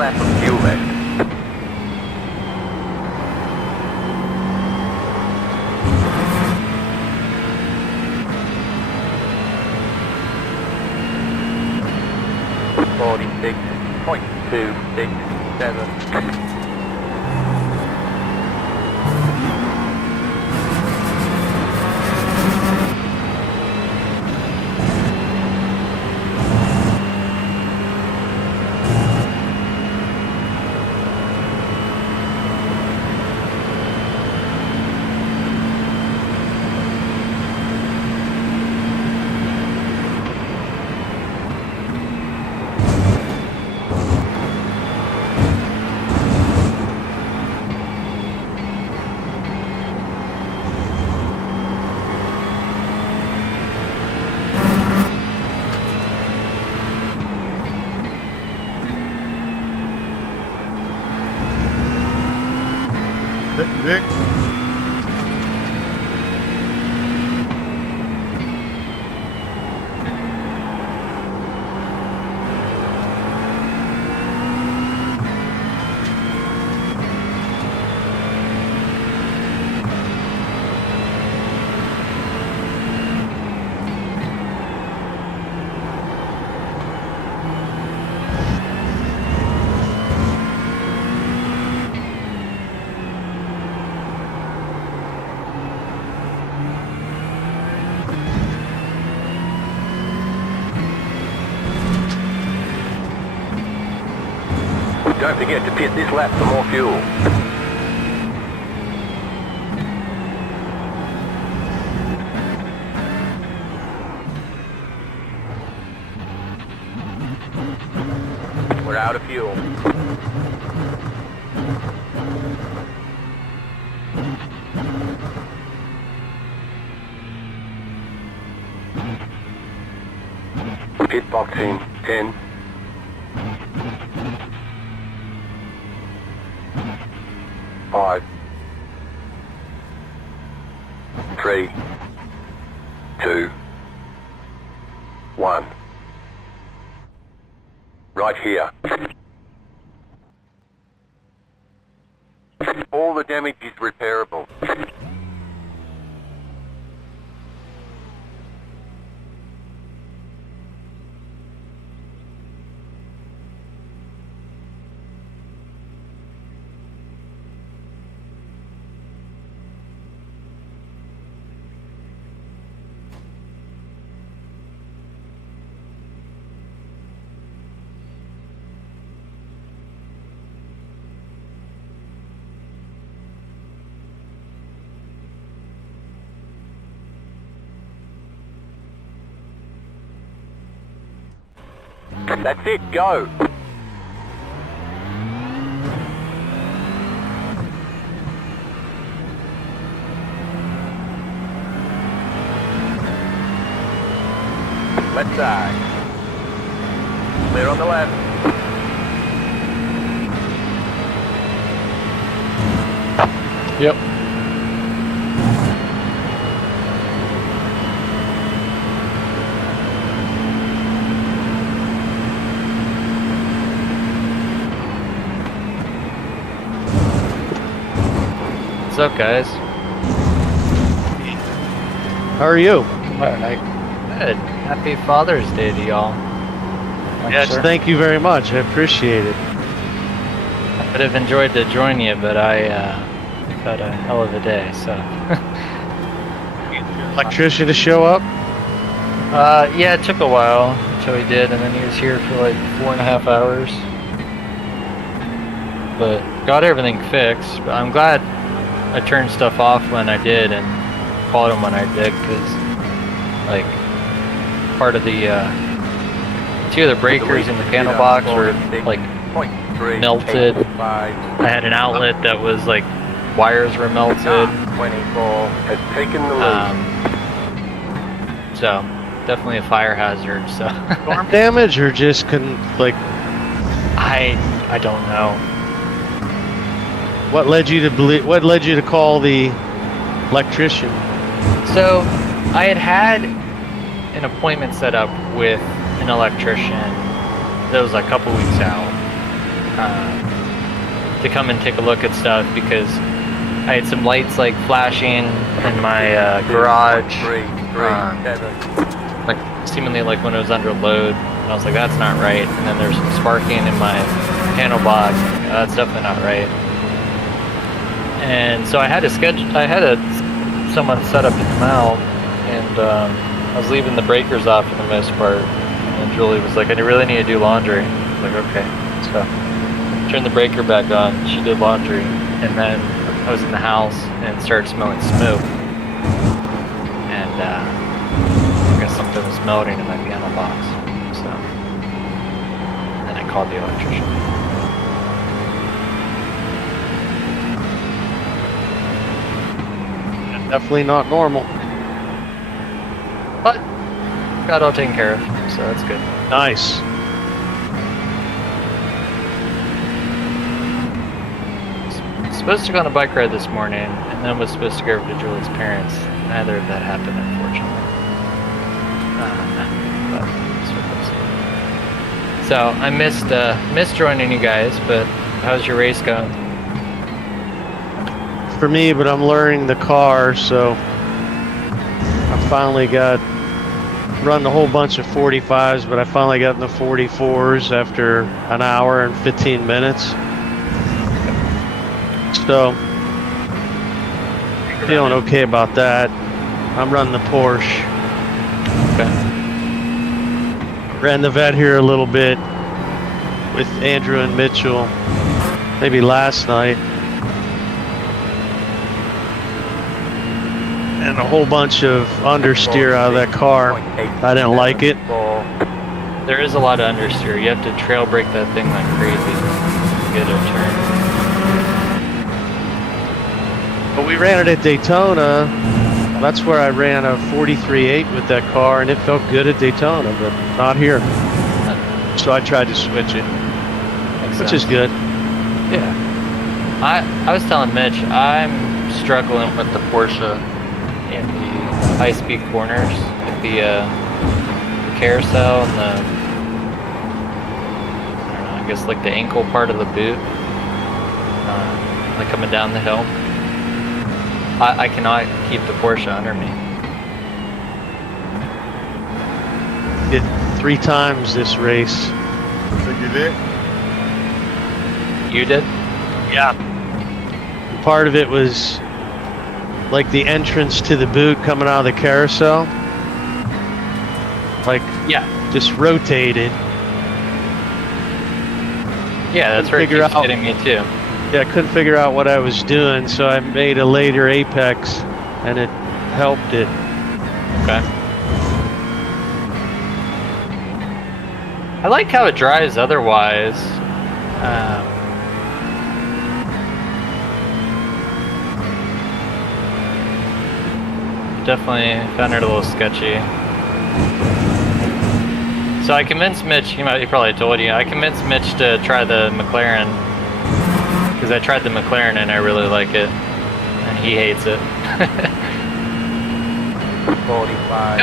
lap of fuel left. .267. Vic, Don't forget to pit this lap for more fuel. We're out of fuel. Pit box in 10. 5, 3, 2, 1. Right here. All the damage is repairable. That's it, go! Left side. Clear on the left. Yep. What's up, guys? How are you? Good. Happy Father's Day to y'all. Yes, thank you very much. I appreciate it. I would have enjoyed to join you, but I had a hell of a day, so. Electrician to show up? Yeah, it took a while until he did, and then he was here for like 4.5 hours. But got everything fixed. But I'm glad I turned stuff off when I did and called him when I did, because like part of the two of the breakers in the panel box were like melted. I had an outlet that was like wires were melted. 24 has taken the lead. So definitely a fire hazard. So Storm damage or just couldn't like? I don't know. What led you to believe? What led you to call the electrician? So I had an appointment set up with an electrician that was like a couple weeks out, to come and take a look at stuff because I had some lights like flashing in my garage, 3, 7. like seemingly like when it was under load, and I was like, that's not right. And then there's some sparking in my panel box. That's definitely not right. And so I had someone set up to come out, and I was leaving the breakers off for the most part. And Julie was like, I really need to do laundry. I was like, okay. So turned the breaker back on. She did laundry, and then I was in the house and started smelling smoke. And I guess something was melting in my piano box. So then I called the electrician. Definitely not normal. But got it all taken care of, so that's good. Nice. Supposed to go on a bike ride this morning, and then was supposed to go over to Julie's parents. Neither of that happened, unfortunately. But so I missed joining you guys. But how's your race going? For me, but I'm learning the car, so I finally run a whole bunch of 45s, but I finally got in the 44s after an hour and 15 minutes. So, feeling okay about that. I'm running the Porsche. Okay. Ran the vet here a little bit with Andrew and Mitchell, maybe last night. And a whole bunch of understeer out of that car. I didn't like it. There is a lot of understeer. You have to trail brake that thing like crazy to get a turn. But we ran it at Daytona. That's where I ran a 43.8 with that car, and it felt good at Daytona, but not here. So I tried to switch it, which is good. Yeah. I was telling Mitch, I'm struggling with the Porsche in the high-speed corners, with the carousel and the, I don't know, I guess like the ankle part of the boot, like coming down the hill. I cannot keep the Porsche under me. Did 3 times this race. So you did? You did? Yeah. Part of it was like the entrance to the boot coming out of the carousel. Like, Yeah. just rotated. Yeah, that's where it Figure keeps out- hitting me too. Yeah, I couldn't figure out what I was doing, so I made a later apex, and it helped it. Okay. I like how it drives otherwise. Definitely found it a little sketchy. So I convinced Mitch, he probably told you, I convinced Mitch to try the McLaren. Because I tried the McLaren and I really like it. And he hates it. 45,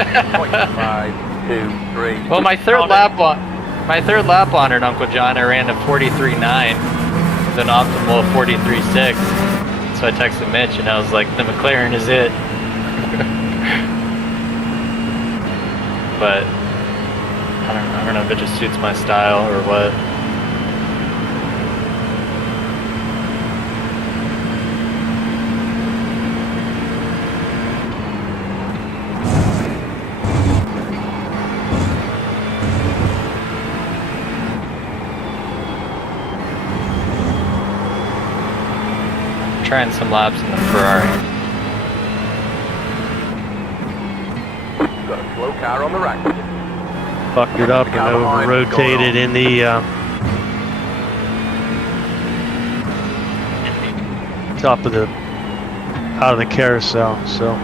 2, 3. Well, my third lap on it, Uncle John, I ran a 43.9 with an optimal of 43.6. So I texted Mitch and I was like, the McLaren is it. But I don't know if it just suits my style or what. Trying some laps in the Ferrari. Got a slow car on the right. Fucked it up and over-rotated in the top of the out of the carousel. So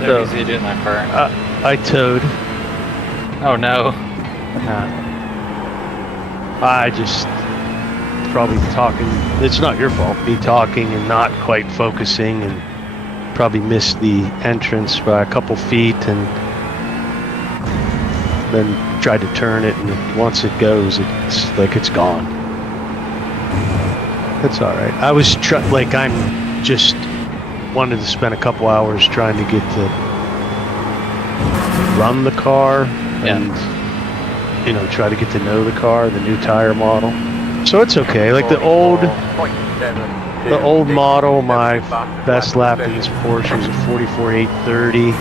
What easy to do in that car. I towed. Oh no. I just probably talking. It's not your fault. Me talking and not quite focusing, and probably missed the entrance by a couple feet, and then tried to turn it, and once it goes, it's like it's gone. It's all right. I was I'm just wanted to spend a couple hours trying to get to run the car and try to get to know the car, the new tire model. So it's okay. Like the old model, my best lap in this Porsche was a 44.830,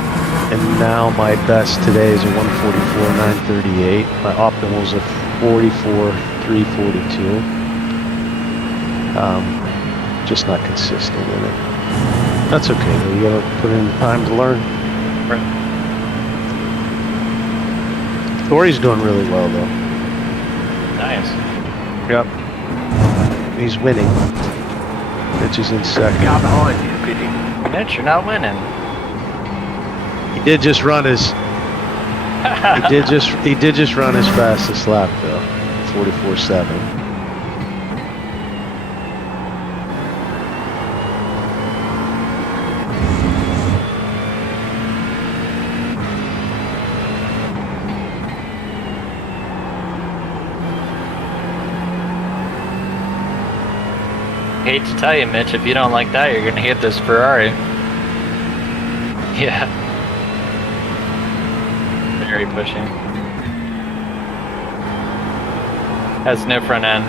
and now my best today is a 144.938. My optimal is a 44.342. Just not consistent in it. That's okay though. You gotta put in time to learn. Right. Tori's doing really well though. Nice. Yep. He's winning. Mitch is in second. Car behind you is pitting. Mitch, you're not winning. He did just run his. He did just run his fastest lap though. 44.7. Hate to tell you, Mitch, if you don't like that, you're gonna hit this Ferrari. Yeah. Very pushing. Has no front end.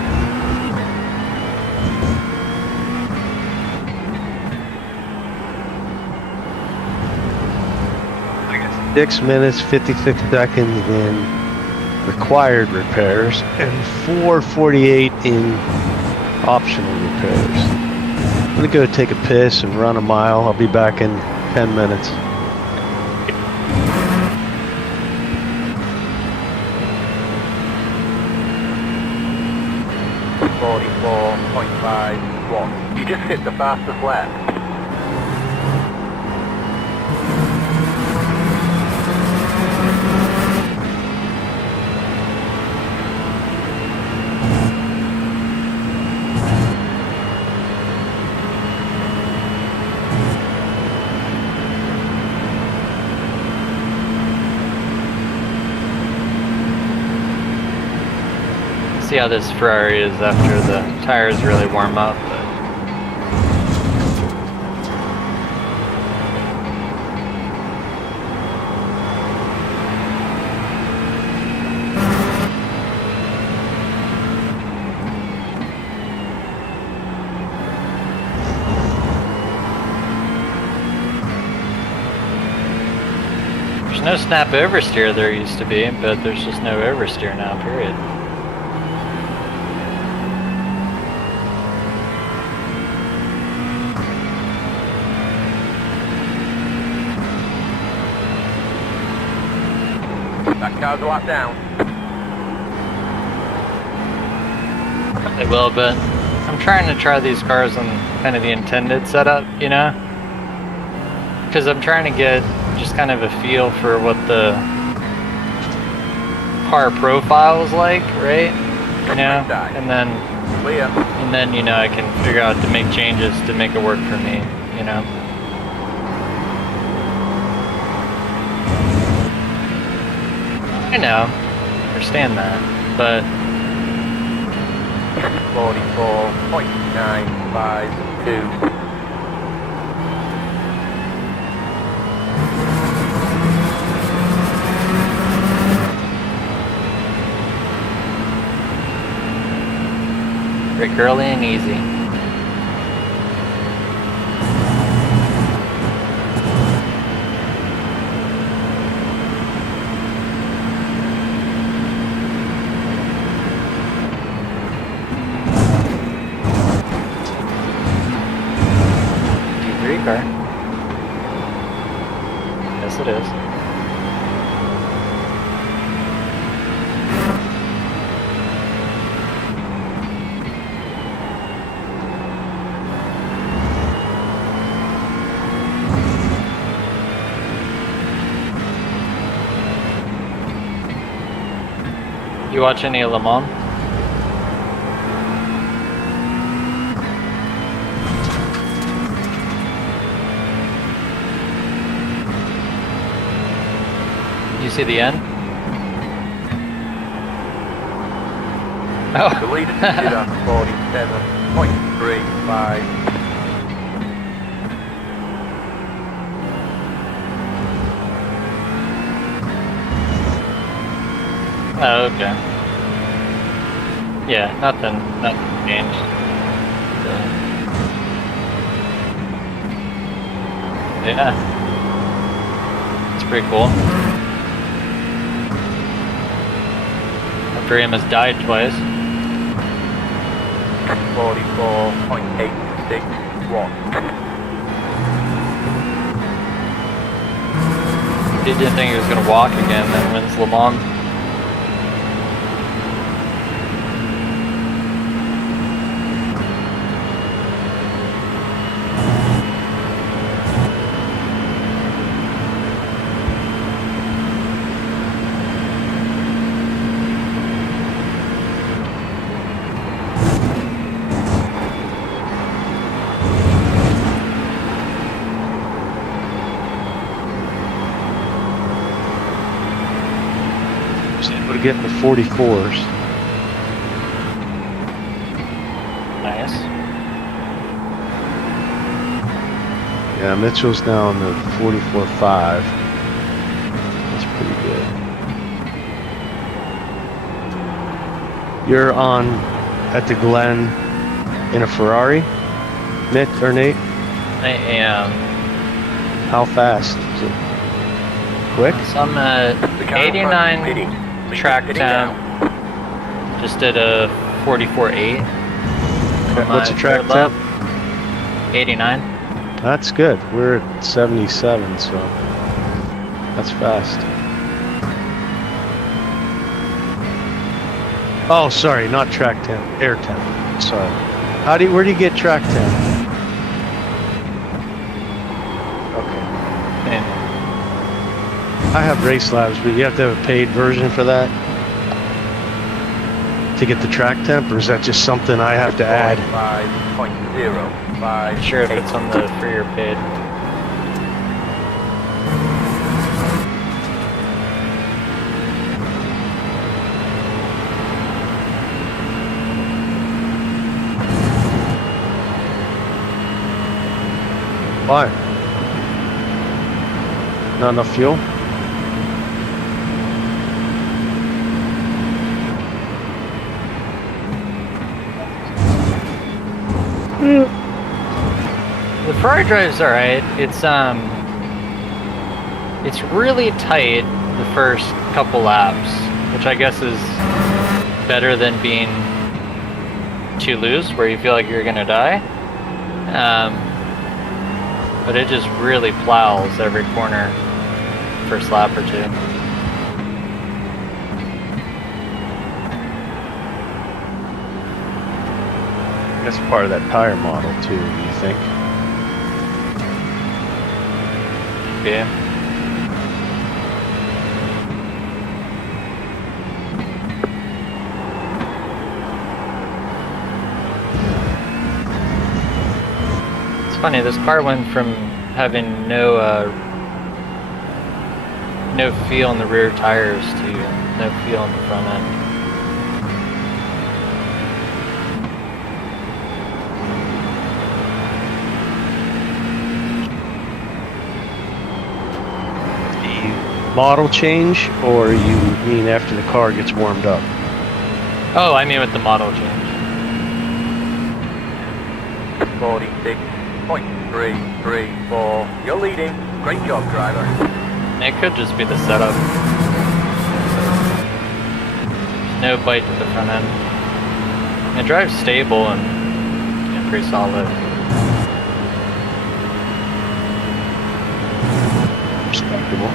6 minutes 56 seconds in required repairs and 4:48 in optional repairs. I'm gonna go take a piss and run a mile. I'll be back in 10 minutes. You just hit the fastest lap. See how this Ferrari is after the tires really warm up. But there's no snap oversteer there used to be, but there's just no oversteer now, period. That car's a lap down. They will, but I'm trying to try these cars on kind of the intended setup, you know? Because I'm trying to get just kind of a feel for what the car profile is like, right? You know? And then, you know, I can figure out to make changes to make it work for me, you know? I know, understand that, but 44.952. Quick, early, and easy. Car. Yes, it is. You watch any of Le Mans? You see the end? Oh. The leader did up 47.35. Oh, okay. Yeah, nothing changed. Yeah. It's pretty cool. After him has died twice. 44.861. He didn't think he was gonna walk again, then wins Le Mans. Was able to get in the 44s. Nice. Yeah, Mitchell's now in the 44.5. That's pretty good. You're on at the Glen in a Ferrari, Nate? I am. How fast? Is it quick? So I'm at The car in front is 89 pitting. Leader track pitting temp. now. Just did a 44.8. What's the track temp? 89. That's good. We're at 77, so that's fast. Oh, sorry, not track temp, air temp. Sorry. Where do you get track temp? Okay. And I have Race Labs, but you have to have a paid version for that to get the track temp, or is that just something I have to add? 5.05. sure if it's on the free or paid. Why? Not enough fuel? The Ferrari drive's alright. It's really tight the first couple laps, which I guess is better than being too loose, where you feel like you're gonna die. But it just really plows every corner first lap or two. That's part of that tire model too, you think? Yeah. It's funny, this car went from having no feel in the rear tires to no feel in the front end. Model change, or you mean after the car gets warmed up? Oh, I mean with the model change. 46.334. You're leading. Great job, driver. It could just be the setup. No bite to the front end. It drives stable and pretty solid. Respectable.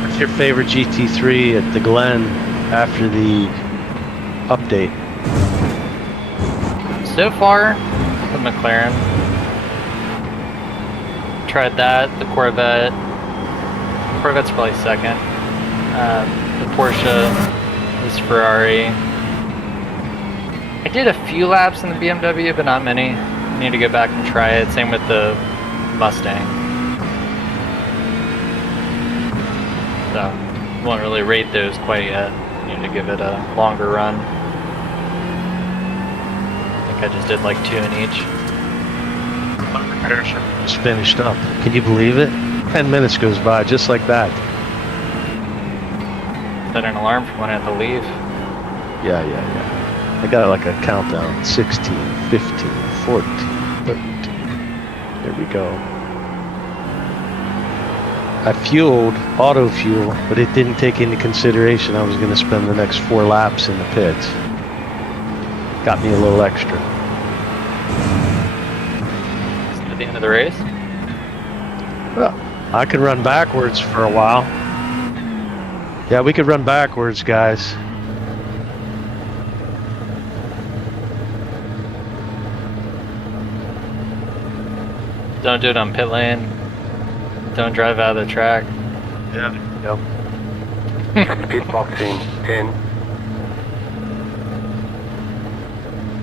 What's your favorite GT3 at the Glen after the update? So far, the McLaren. Tried that, the Corvette. Corvette's probably second. The Porsche, this Ferrari. I did a few laps in the BMW, but not many. I need to go back and try it. Same with the Mustang. So, won't really rate those quite yet. Need to give it a longer run. I think I just did like 2 in each. Just finished up. Can you believe it? 10 minutes goes by just like that. Set an alarm for when I have to leave. Yeah. I got like a countdown. 16, 15, 14, 13. There we go. I fueled auto fuel, but it didn't take into consideration I was going to spend the next 4 laps in the pits. Got me a little extra. At the end of the race? Well, I could run backwards for a while. Yeah, we could run backwards, guys. Don't do it on pit lane. Don't drive out of the track. Yeah. Yep. Pit box in 10,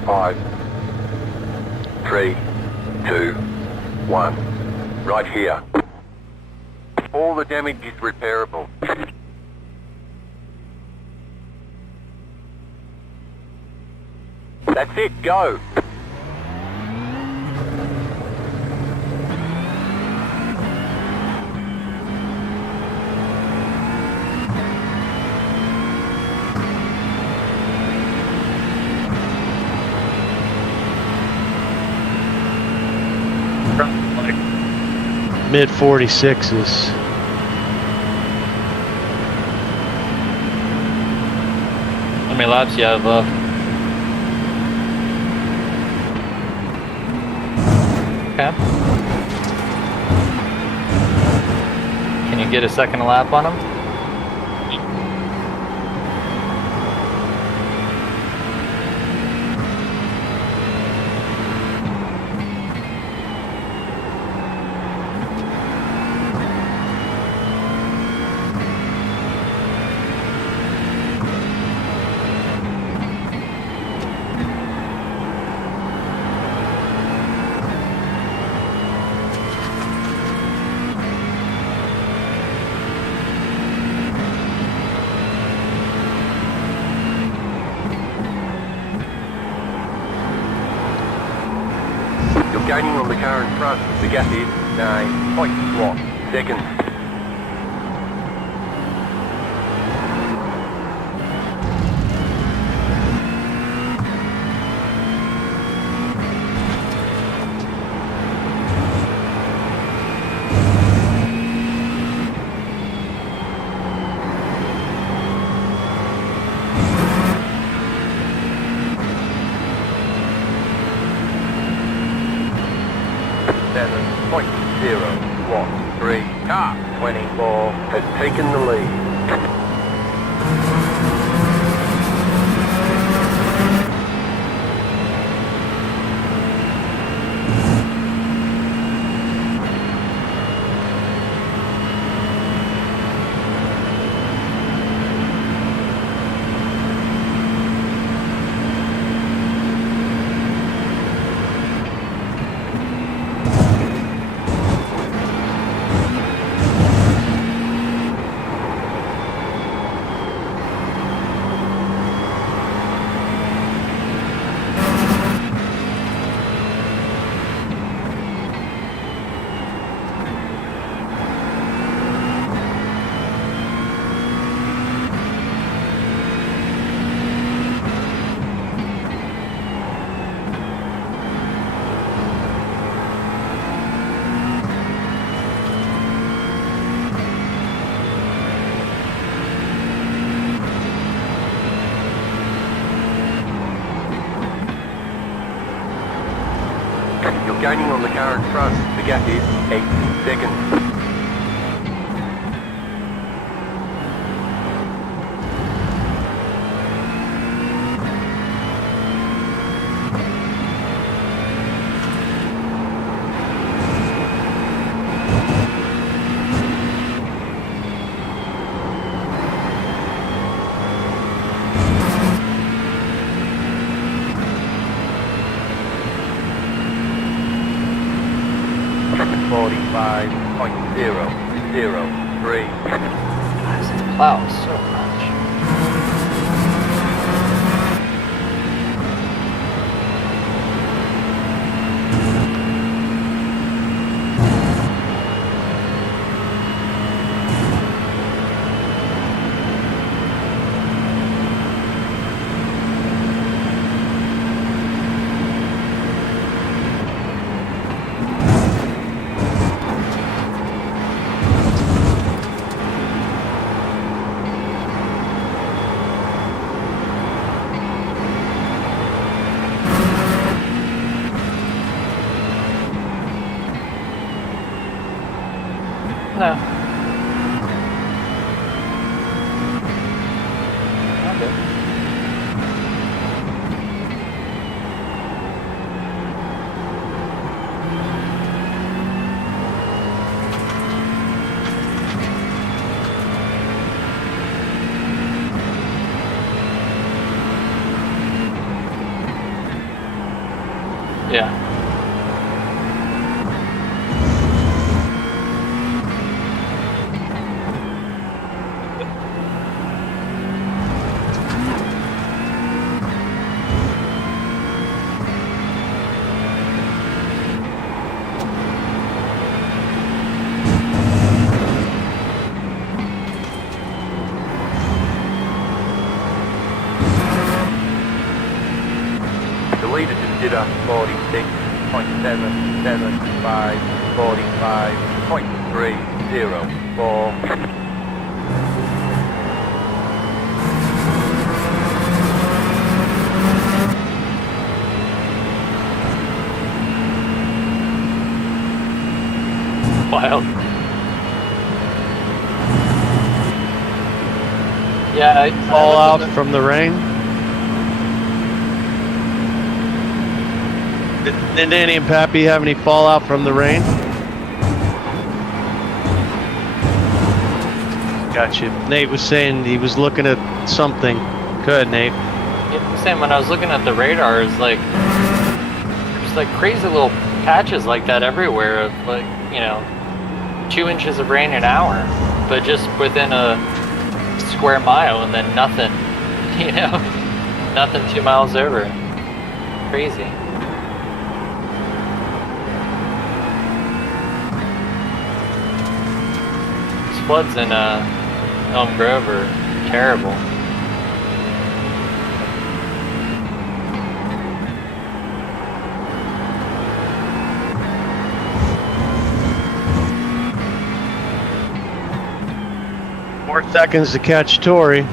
5, 3, 2, 1. Right here. All the damage is repairable. That's it, go! Mid 46s. How many laps you have left? Okay. Can you get a second lap on them? Gaining on the car in front. The gap is 9.1 seconds. Car 24 has taken the lead. Gaining on the car in front. The gap is 8 seconds. plow so much. No. Okay. Yeah. The leader just did a 46.775, 45.304. Wild. Yeah, I Fallout from the rain. Did Danny and Pappy have any fallout from the rain? Gotcha. Nate was saying he was looking at something. Go ahead, Nate. Yeah, Sam, when I was looking at the radar, it's like there's like crazy little patches like that everywhere of like, you know, 2 inches of rain an hour, but just within a square mile, and then nothing, you know, nothing 2 miles over. Crazy. These floods in Elm Grove are terrible. Four seconds to catch Tori.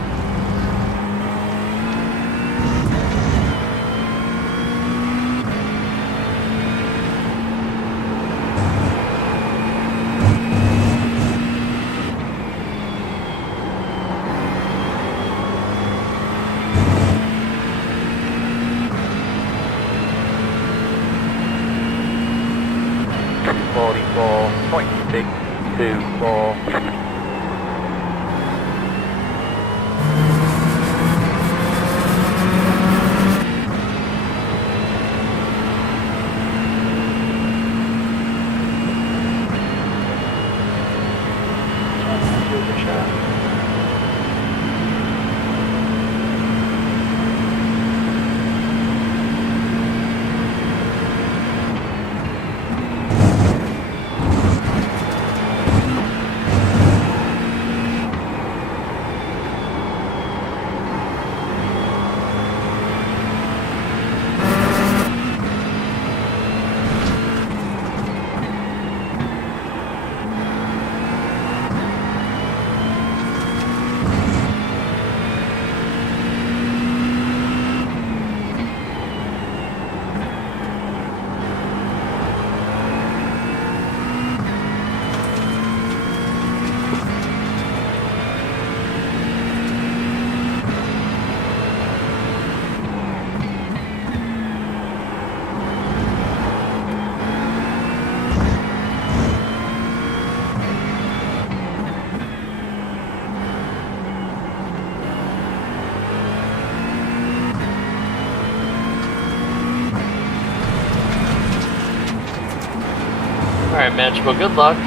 Alright, Mitch, well, good luck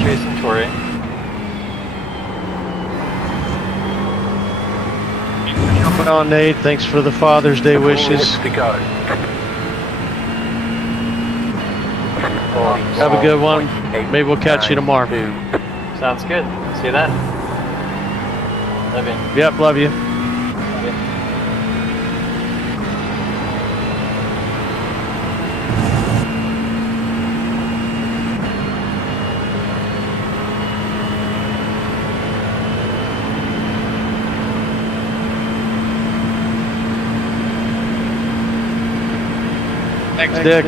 chasing Tori. on, Nate. Thanks for the Father's Day 4 wishes. minutes to go. Have a good one. Maybe we'll catch you tomorrow. 2. Sounds good. See you then. Love you. Yep, love you. Love you. Thanks, Dick.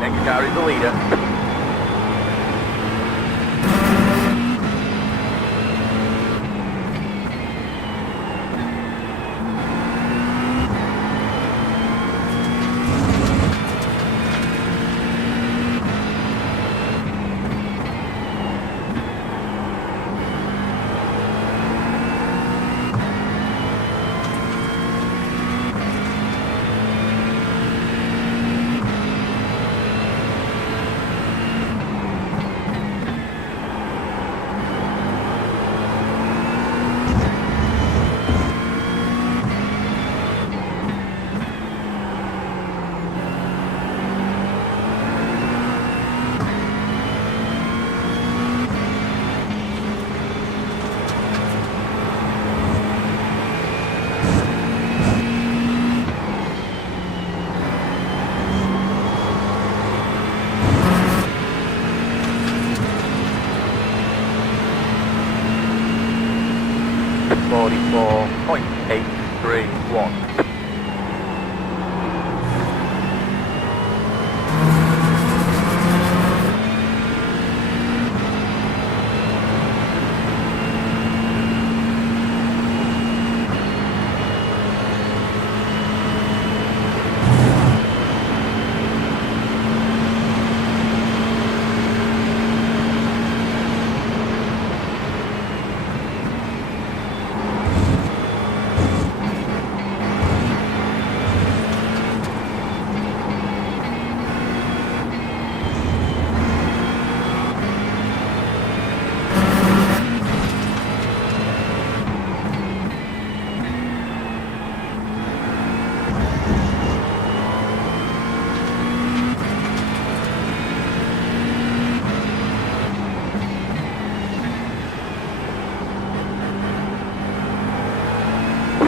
Next car is the leader. .831.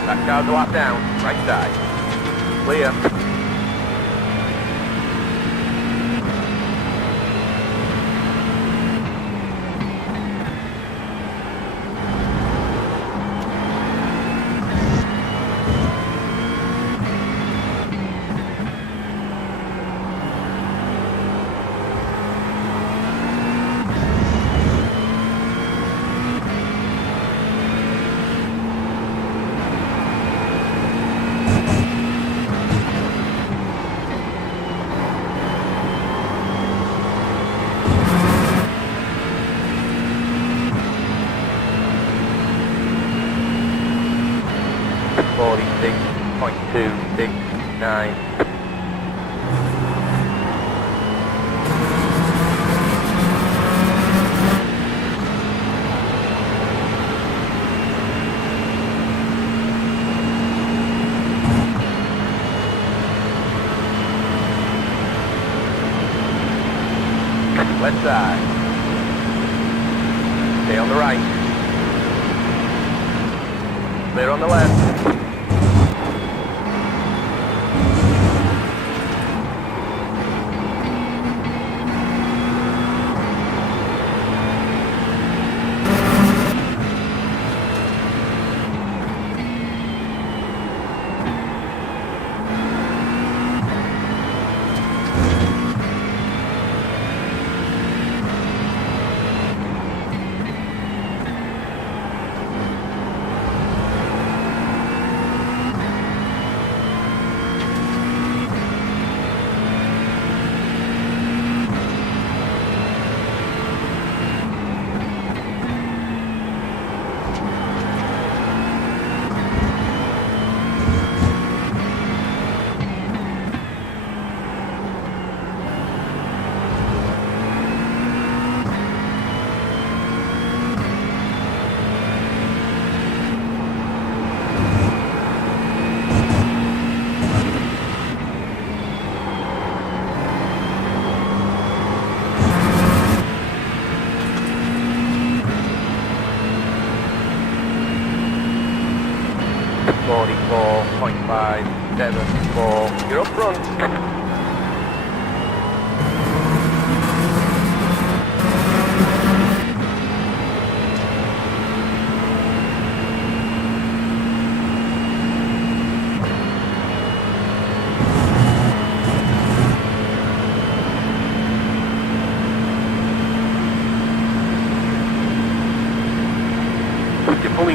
That car's a lap down, right side. Clear. .269. Left side. Stay on the right. Clear on the left.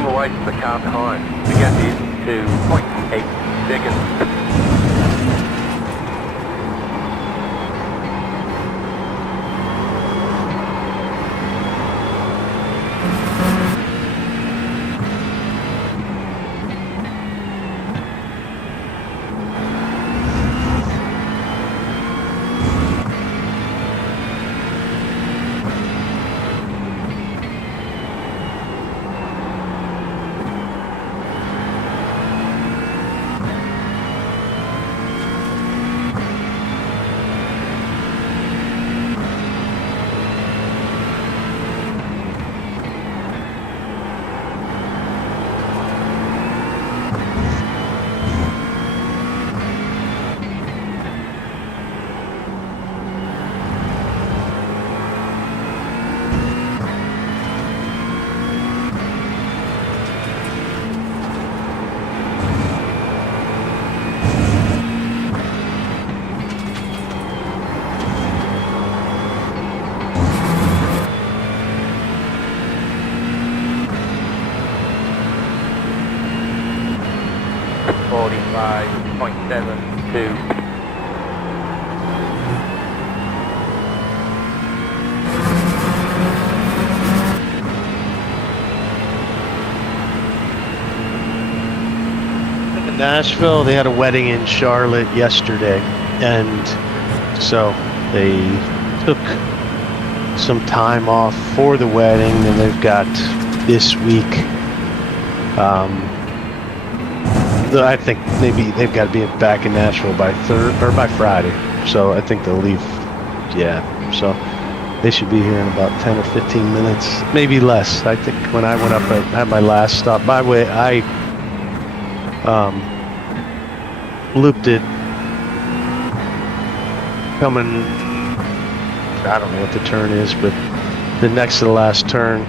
Keeping away from the car behind. The gap is 2.8 seconds. Nashville, they had a wedding in Charlotte yesterday, and so they took some time off for the wedding, and they've got this week. I think maybe they've got to be back in Nashville by by Friday. So I think they'll leave. Yeah, so they should be here in about 10 or 15 minutes, maybe less. I think when I went up, I had my last stop. By the way, I looped it coming, I don't know what the turn is, but the next to the last turn,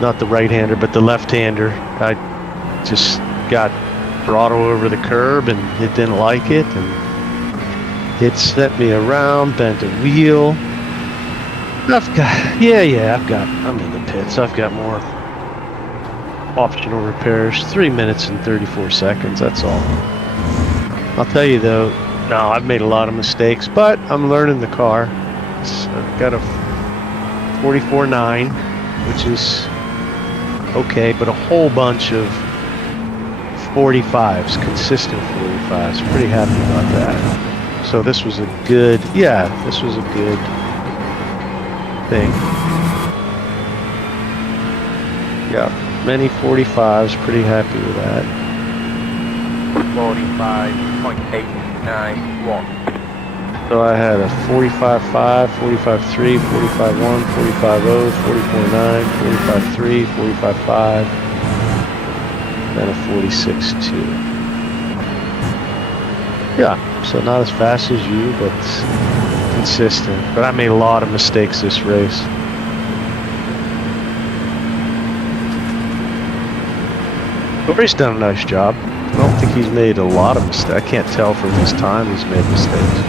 not the right-hander, but the left-hander, I just got throttle over the curb and it didn't like it, and it sent me around, bent a wheel. I'm in the pits. I've got more optional repairs. 3 minutes and 34 seconds, that's all. I'll tell you though, no, I've made a lot of mistakes, but I'm learning the car. I've got a 44.9, which is okay, but a whole bunch of 45s, consistent 45s. Pretty happy about that. So this was a good, this was a good thing. Yeah, many 45s, pretty happy with that. 45.891. So I had a 45.5, 45.3, 45.1, 45.0, 40.9, 45.3, 45.5, then a 46.2. Yeah, so not as fast as you, but consistent. But I made a lot of mistakes this race. Corey's done a nice job. I don't think he's made a lot of mistakes. I can't tell from his time he's made mistakes.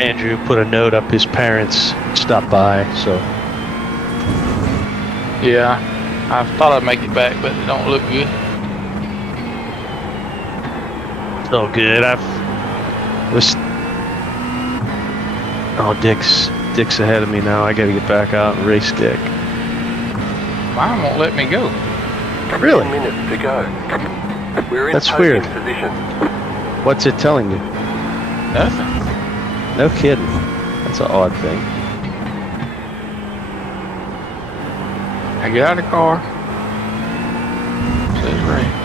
Andrew put a note up, his parents stopped by, so. Yeah, I thought I'd make it back, but it don't look good. It's all good. Dick's ahead of me now. I gotta get back out and race Dick. Mine won't let me go. Really? 10 minutes to go. We're in That's podium weird. position. What's it telling you? Nothing. No kidding. That's an odd thing. I get out of the car. It says race.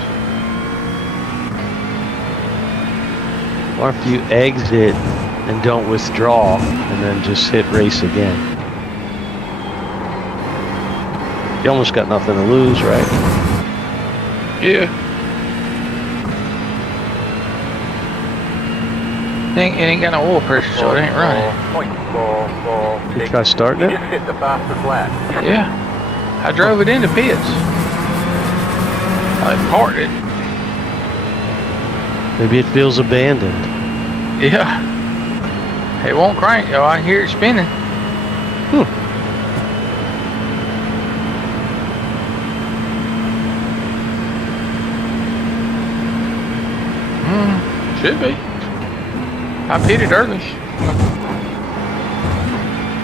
Or if you exit and don't withdraw and then just hit race again. You almost got nothing to lose, right? Yeah. It ain't got no oil pressure, so it ain't running. 0.446. You try starting You it? just hit the fastest lap. Yeah. I drove it into pits. I parked it. Maybe it feels abandoned. Yeah. It won't crank, though. I hear it spinning. Should be. I pitted early.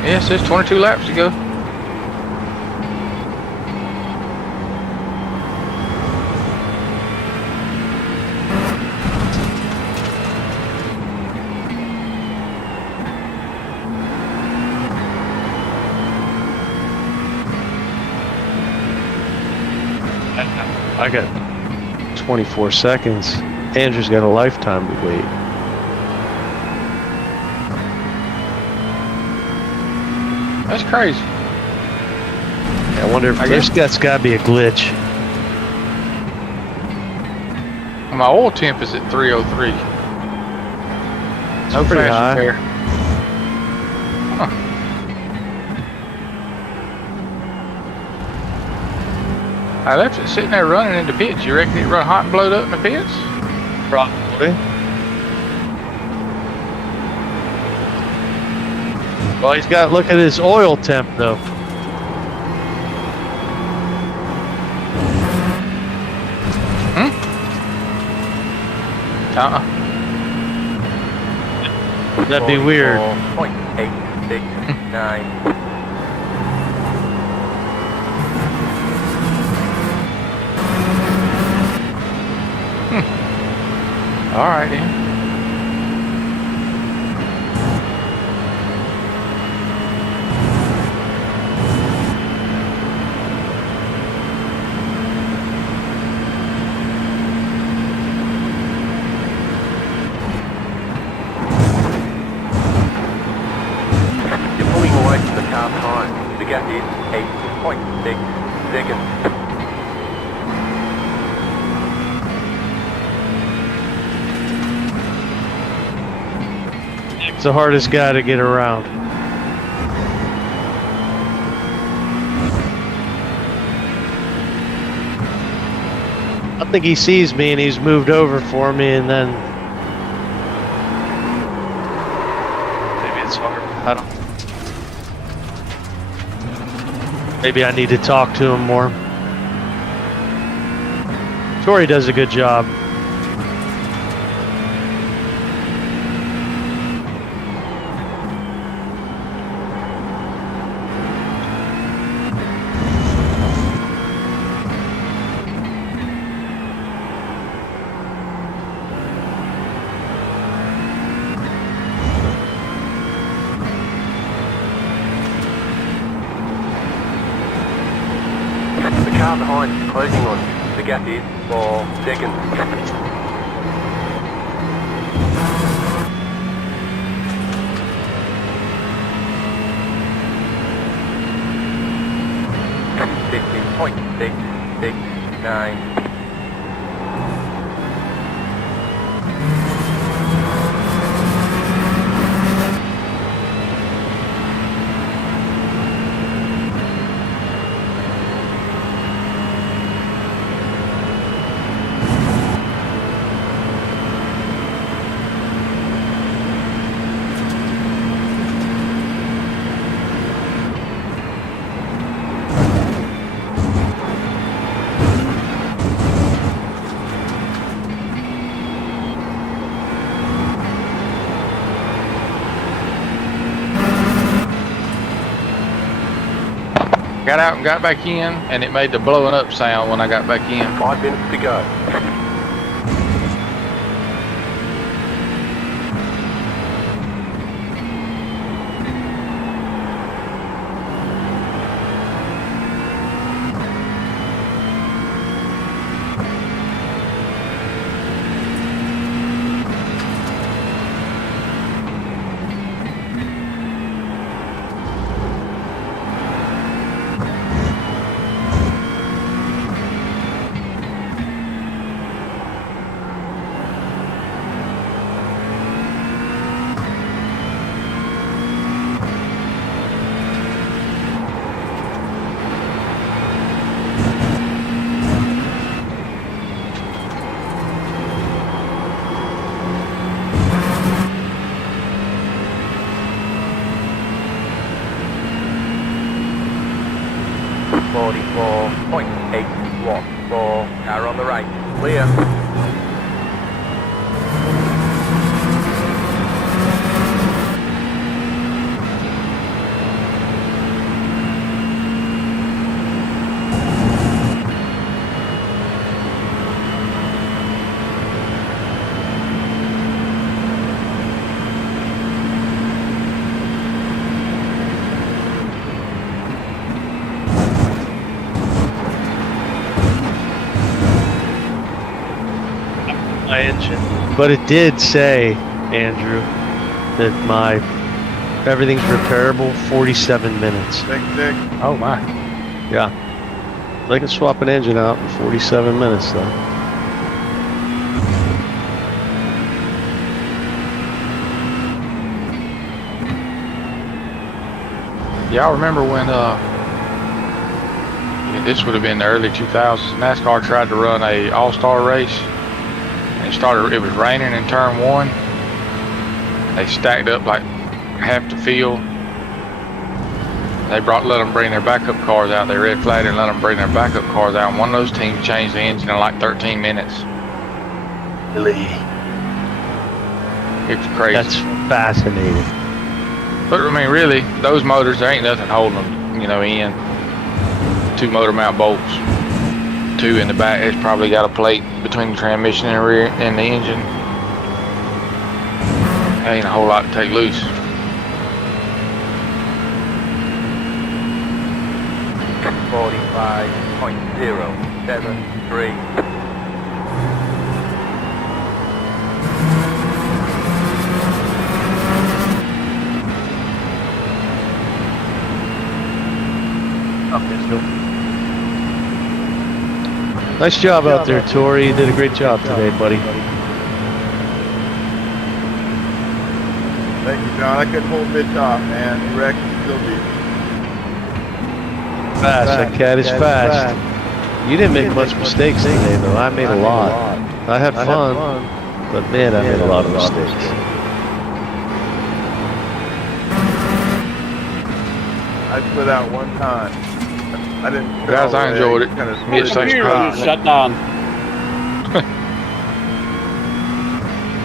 Yeah, it says 22 laps to go. I got 24 seconds. Andrew's got a lifetime to wait. That's crazy. I wonder if that's got to be a glitch. My oil temp is at 303. That's pretty high. Repair. I left it sitting there running in the pits. You reckon it run hot and blowed up in the pits? Probably. Well, he's got to look at his oil temp, though. That'd be weird. 0.869. All right, then. You're pulling away from the car behind. The gap is 8.6 seconds. It's the hardest guy to get around. I think he sees me and he's moved over for me, and then maybe it's hard. I don't. Maybe I need to talk to him more. Tori does a good job. The car behind is closing on you. The gap is 4 seconds. Point 669. Got out and got back in, and it made the blowing up sound when I got back in. 5 minutes to go. 44.814. Car on the right. Clear. My engine. But it did say, Andrew, that my everything's repairable 47 minutes. Dick, Dick. Oh my. Yeah. They can swap an engine out in 47 minutes though. Y'all remember when this would have been the early 2000s, NASCAR tried to run a all-star race, and it was raining in turn 1. They stacked up like half the field. They let them bring their backup cars out. They red flagged and let them bring their backup cars out, and one of those teams changed the engine in like 13 minutes. Really? It was crazy. That's fascinating. But I mean, really, those motors, there ain't nothing holding them, you know, in. 2 motor mount bolts. 2 in the back. It's probably got a plate between the transmission and the rear and the engine. Ain't a whole lot to take loose. .073. Nice job out there, Tori. You did a great job today, buddy. Thank you, John. I couldn't hold mid-top, man. You wrecked still beat me. Fast. That cat is fast. You didn't make much mistakes today, though. I made a lot. I had fun, but man, I made a lot of mistakes. I split out one time. I didn't. Guys, I enjoyed it. Computer shut down.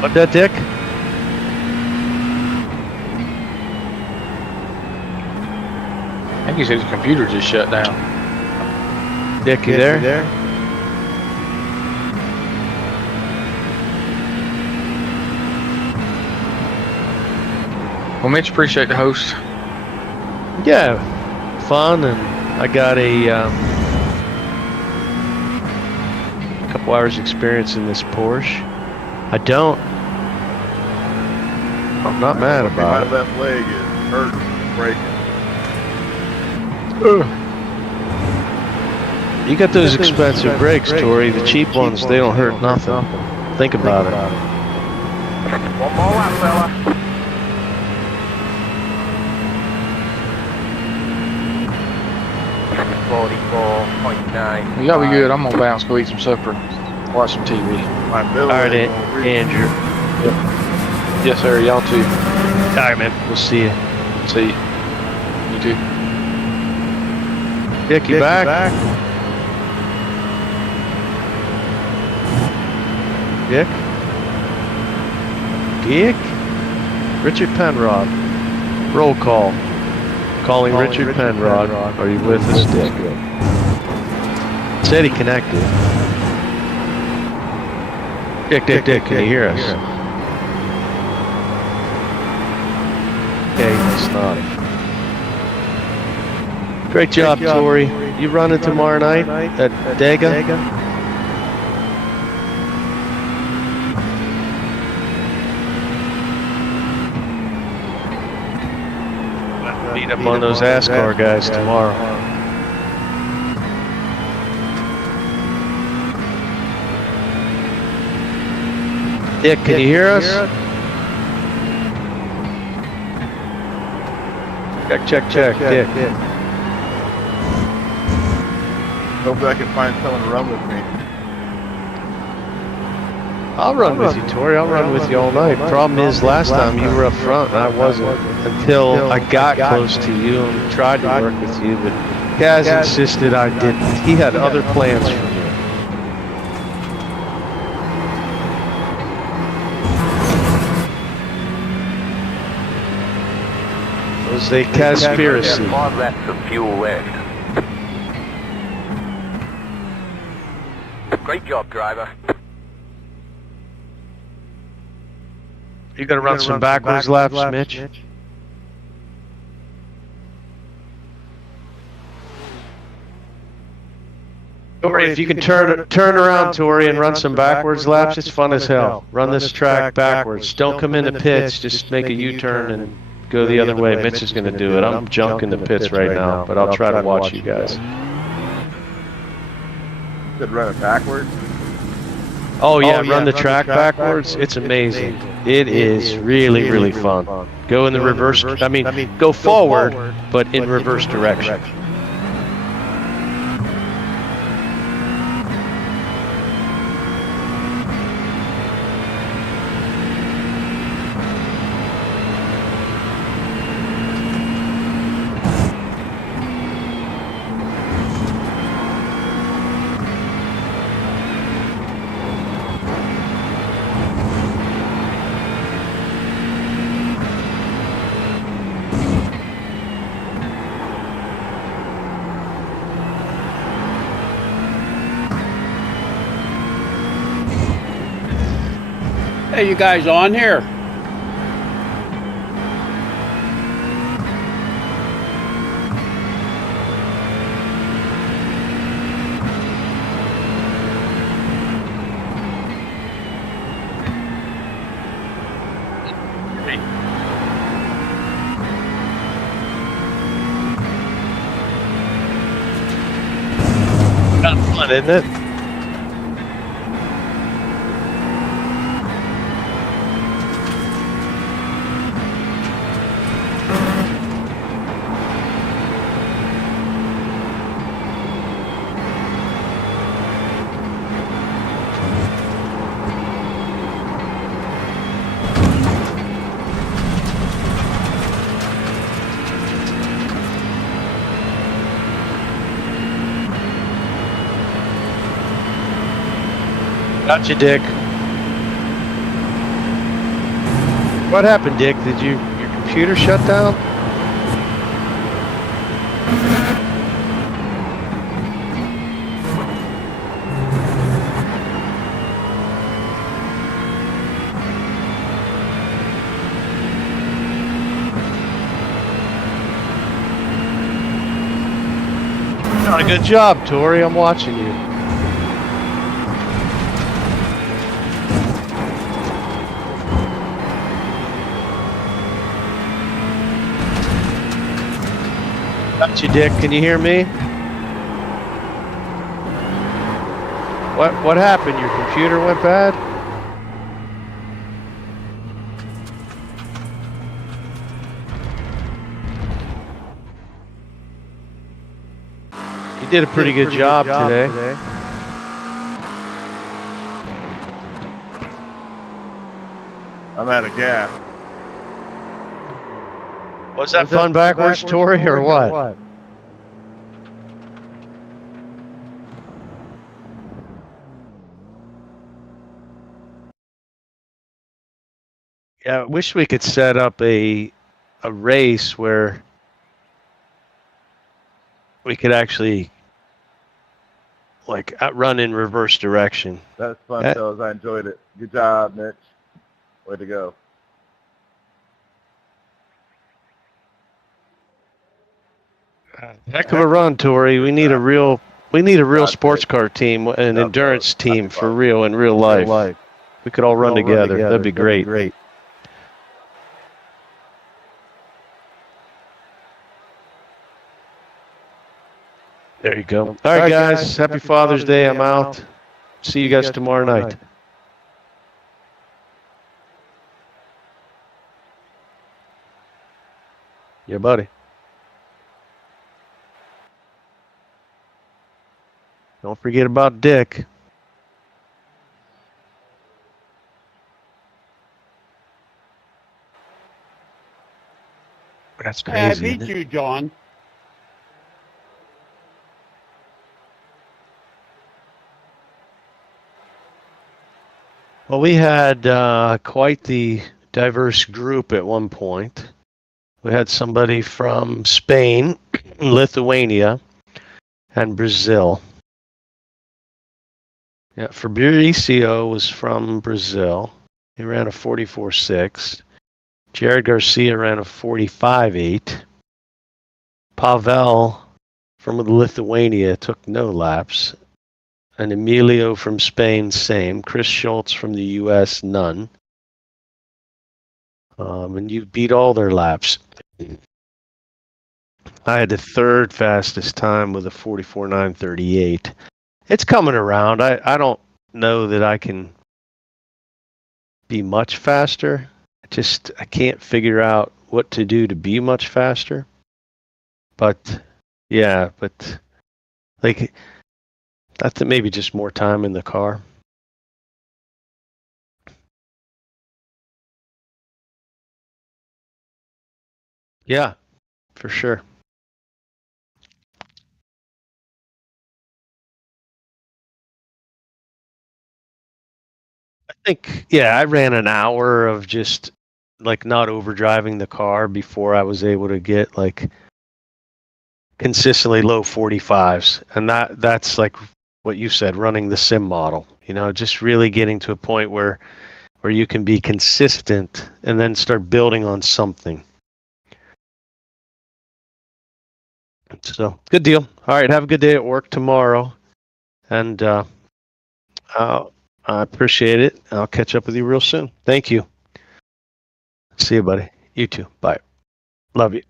What's that, Dick? I think he said his computer just shut down. Dick, you there? Well, Mitch, appreciate the host. Yeah, fun, and I got a couple hours experience in this Porsche. I don't. I'm not mad My about it. left leg is hurting, breaking. You got those expensive brakes, Tori. The cheap ones, they don't hurt nothing. Think about it. One more lap, fella. .9. Well, y'all be good. I'm gonna bounce, go eat some supper, watch some TV. My belly All right, ain't gonna reach. Andrew. Yes, sir. Y'all too. All right, man. We'll see you. See you. You too. Dick, you back? Dick? Dick? Richard Penrod. Roll call. Calling Richard Penrod. Are you with us, Dick? Said he connected. Dick, can you hear us? Okay, it's not. Great job, Tori. You running tomorrow night at Dega? Beat up on those ASCAR guys tomorrow. Dick, can you hear us? Check, Dick. Hopefully I can find someone to run with me. I'll run with you, Tori. I'll run with you all night. Problem is, last time you were up front and I wasn't. Until I got close to you and tried to work with you, but Kaz insisted I didn't. He had other plans for me. It was a conspiracy. 5 laps of fuel left. Great job, driver. You gotta run some backwards laps, Mitch. Tori, if you can turn around, Tori, and run some backwards laps, it's fun as hell. Run this track backwards. Don't come into pits. Just make a U-turn and go the other way. Mitch is going to do it. I'm junking the pits right now, but I'll try to watch you guys. Could run it backwards. Oh yeah, run the track backwards. It's amazing. It is really, really fun. Go in the reverse. I mean, go forward, but in reverse direction. Hey, you guys on here? Kind of fun, isn't it? Got you, Dick. What happened, Dick? Did your computer shut down? Good job, Tori. I'm watching you. Got you, Dick. Can you hear me? What happened? Your computer went bad? You did a pretty good job today. I'm out of gas. Was that fun backwards, Tori, or what? Yeah, I wish we could set up a race where we could actually like run in reverse direction. That's fun, fellas. I enjoyed it. Good job, Mitch. Way to go. Heck of a run, Tori. We need a real sports car team, an endurance team for real in real life. We could all run together. That'd be great. There you go. All right, guys. Happy Father's Day. I'm out. See you guys tomorrow night. Yeah, buddy. Don't forget about Dick. That's crazy. I beat you, John. Well, we had quite the diverse group at one point. We had somebody from Spain, Lithuania, and Brazil. Yeah, Fabricio was from Brazil. He ran a 44.6. Jared Garcia ran a 45.8. Pavel from Lithuania took no laps. And Emilio from Spain, same. Chris Schultz from the U.S., none. And you beat all their laps. I had the third fastest time with a 44.938. It's coming around. I don't know that I can be much faster. I can't figure out what to do to be much faster. But yeah, like that's maybe just more time in the car. Yeah, for sure. I think, yeah, I ran an hour of just like not overdriving the car before I was able to get like consistently low 45s. And that's like what you said, running the sim model, just really getting to a point where you can be consistent and then start building on something. So good deal. All right. Have a good day at work tomorrow. And I appreciate it. I'll catch up with you real soon. Thank you. See you, buddy. You too. Bye. Love you.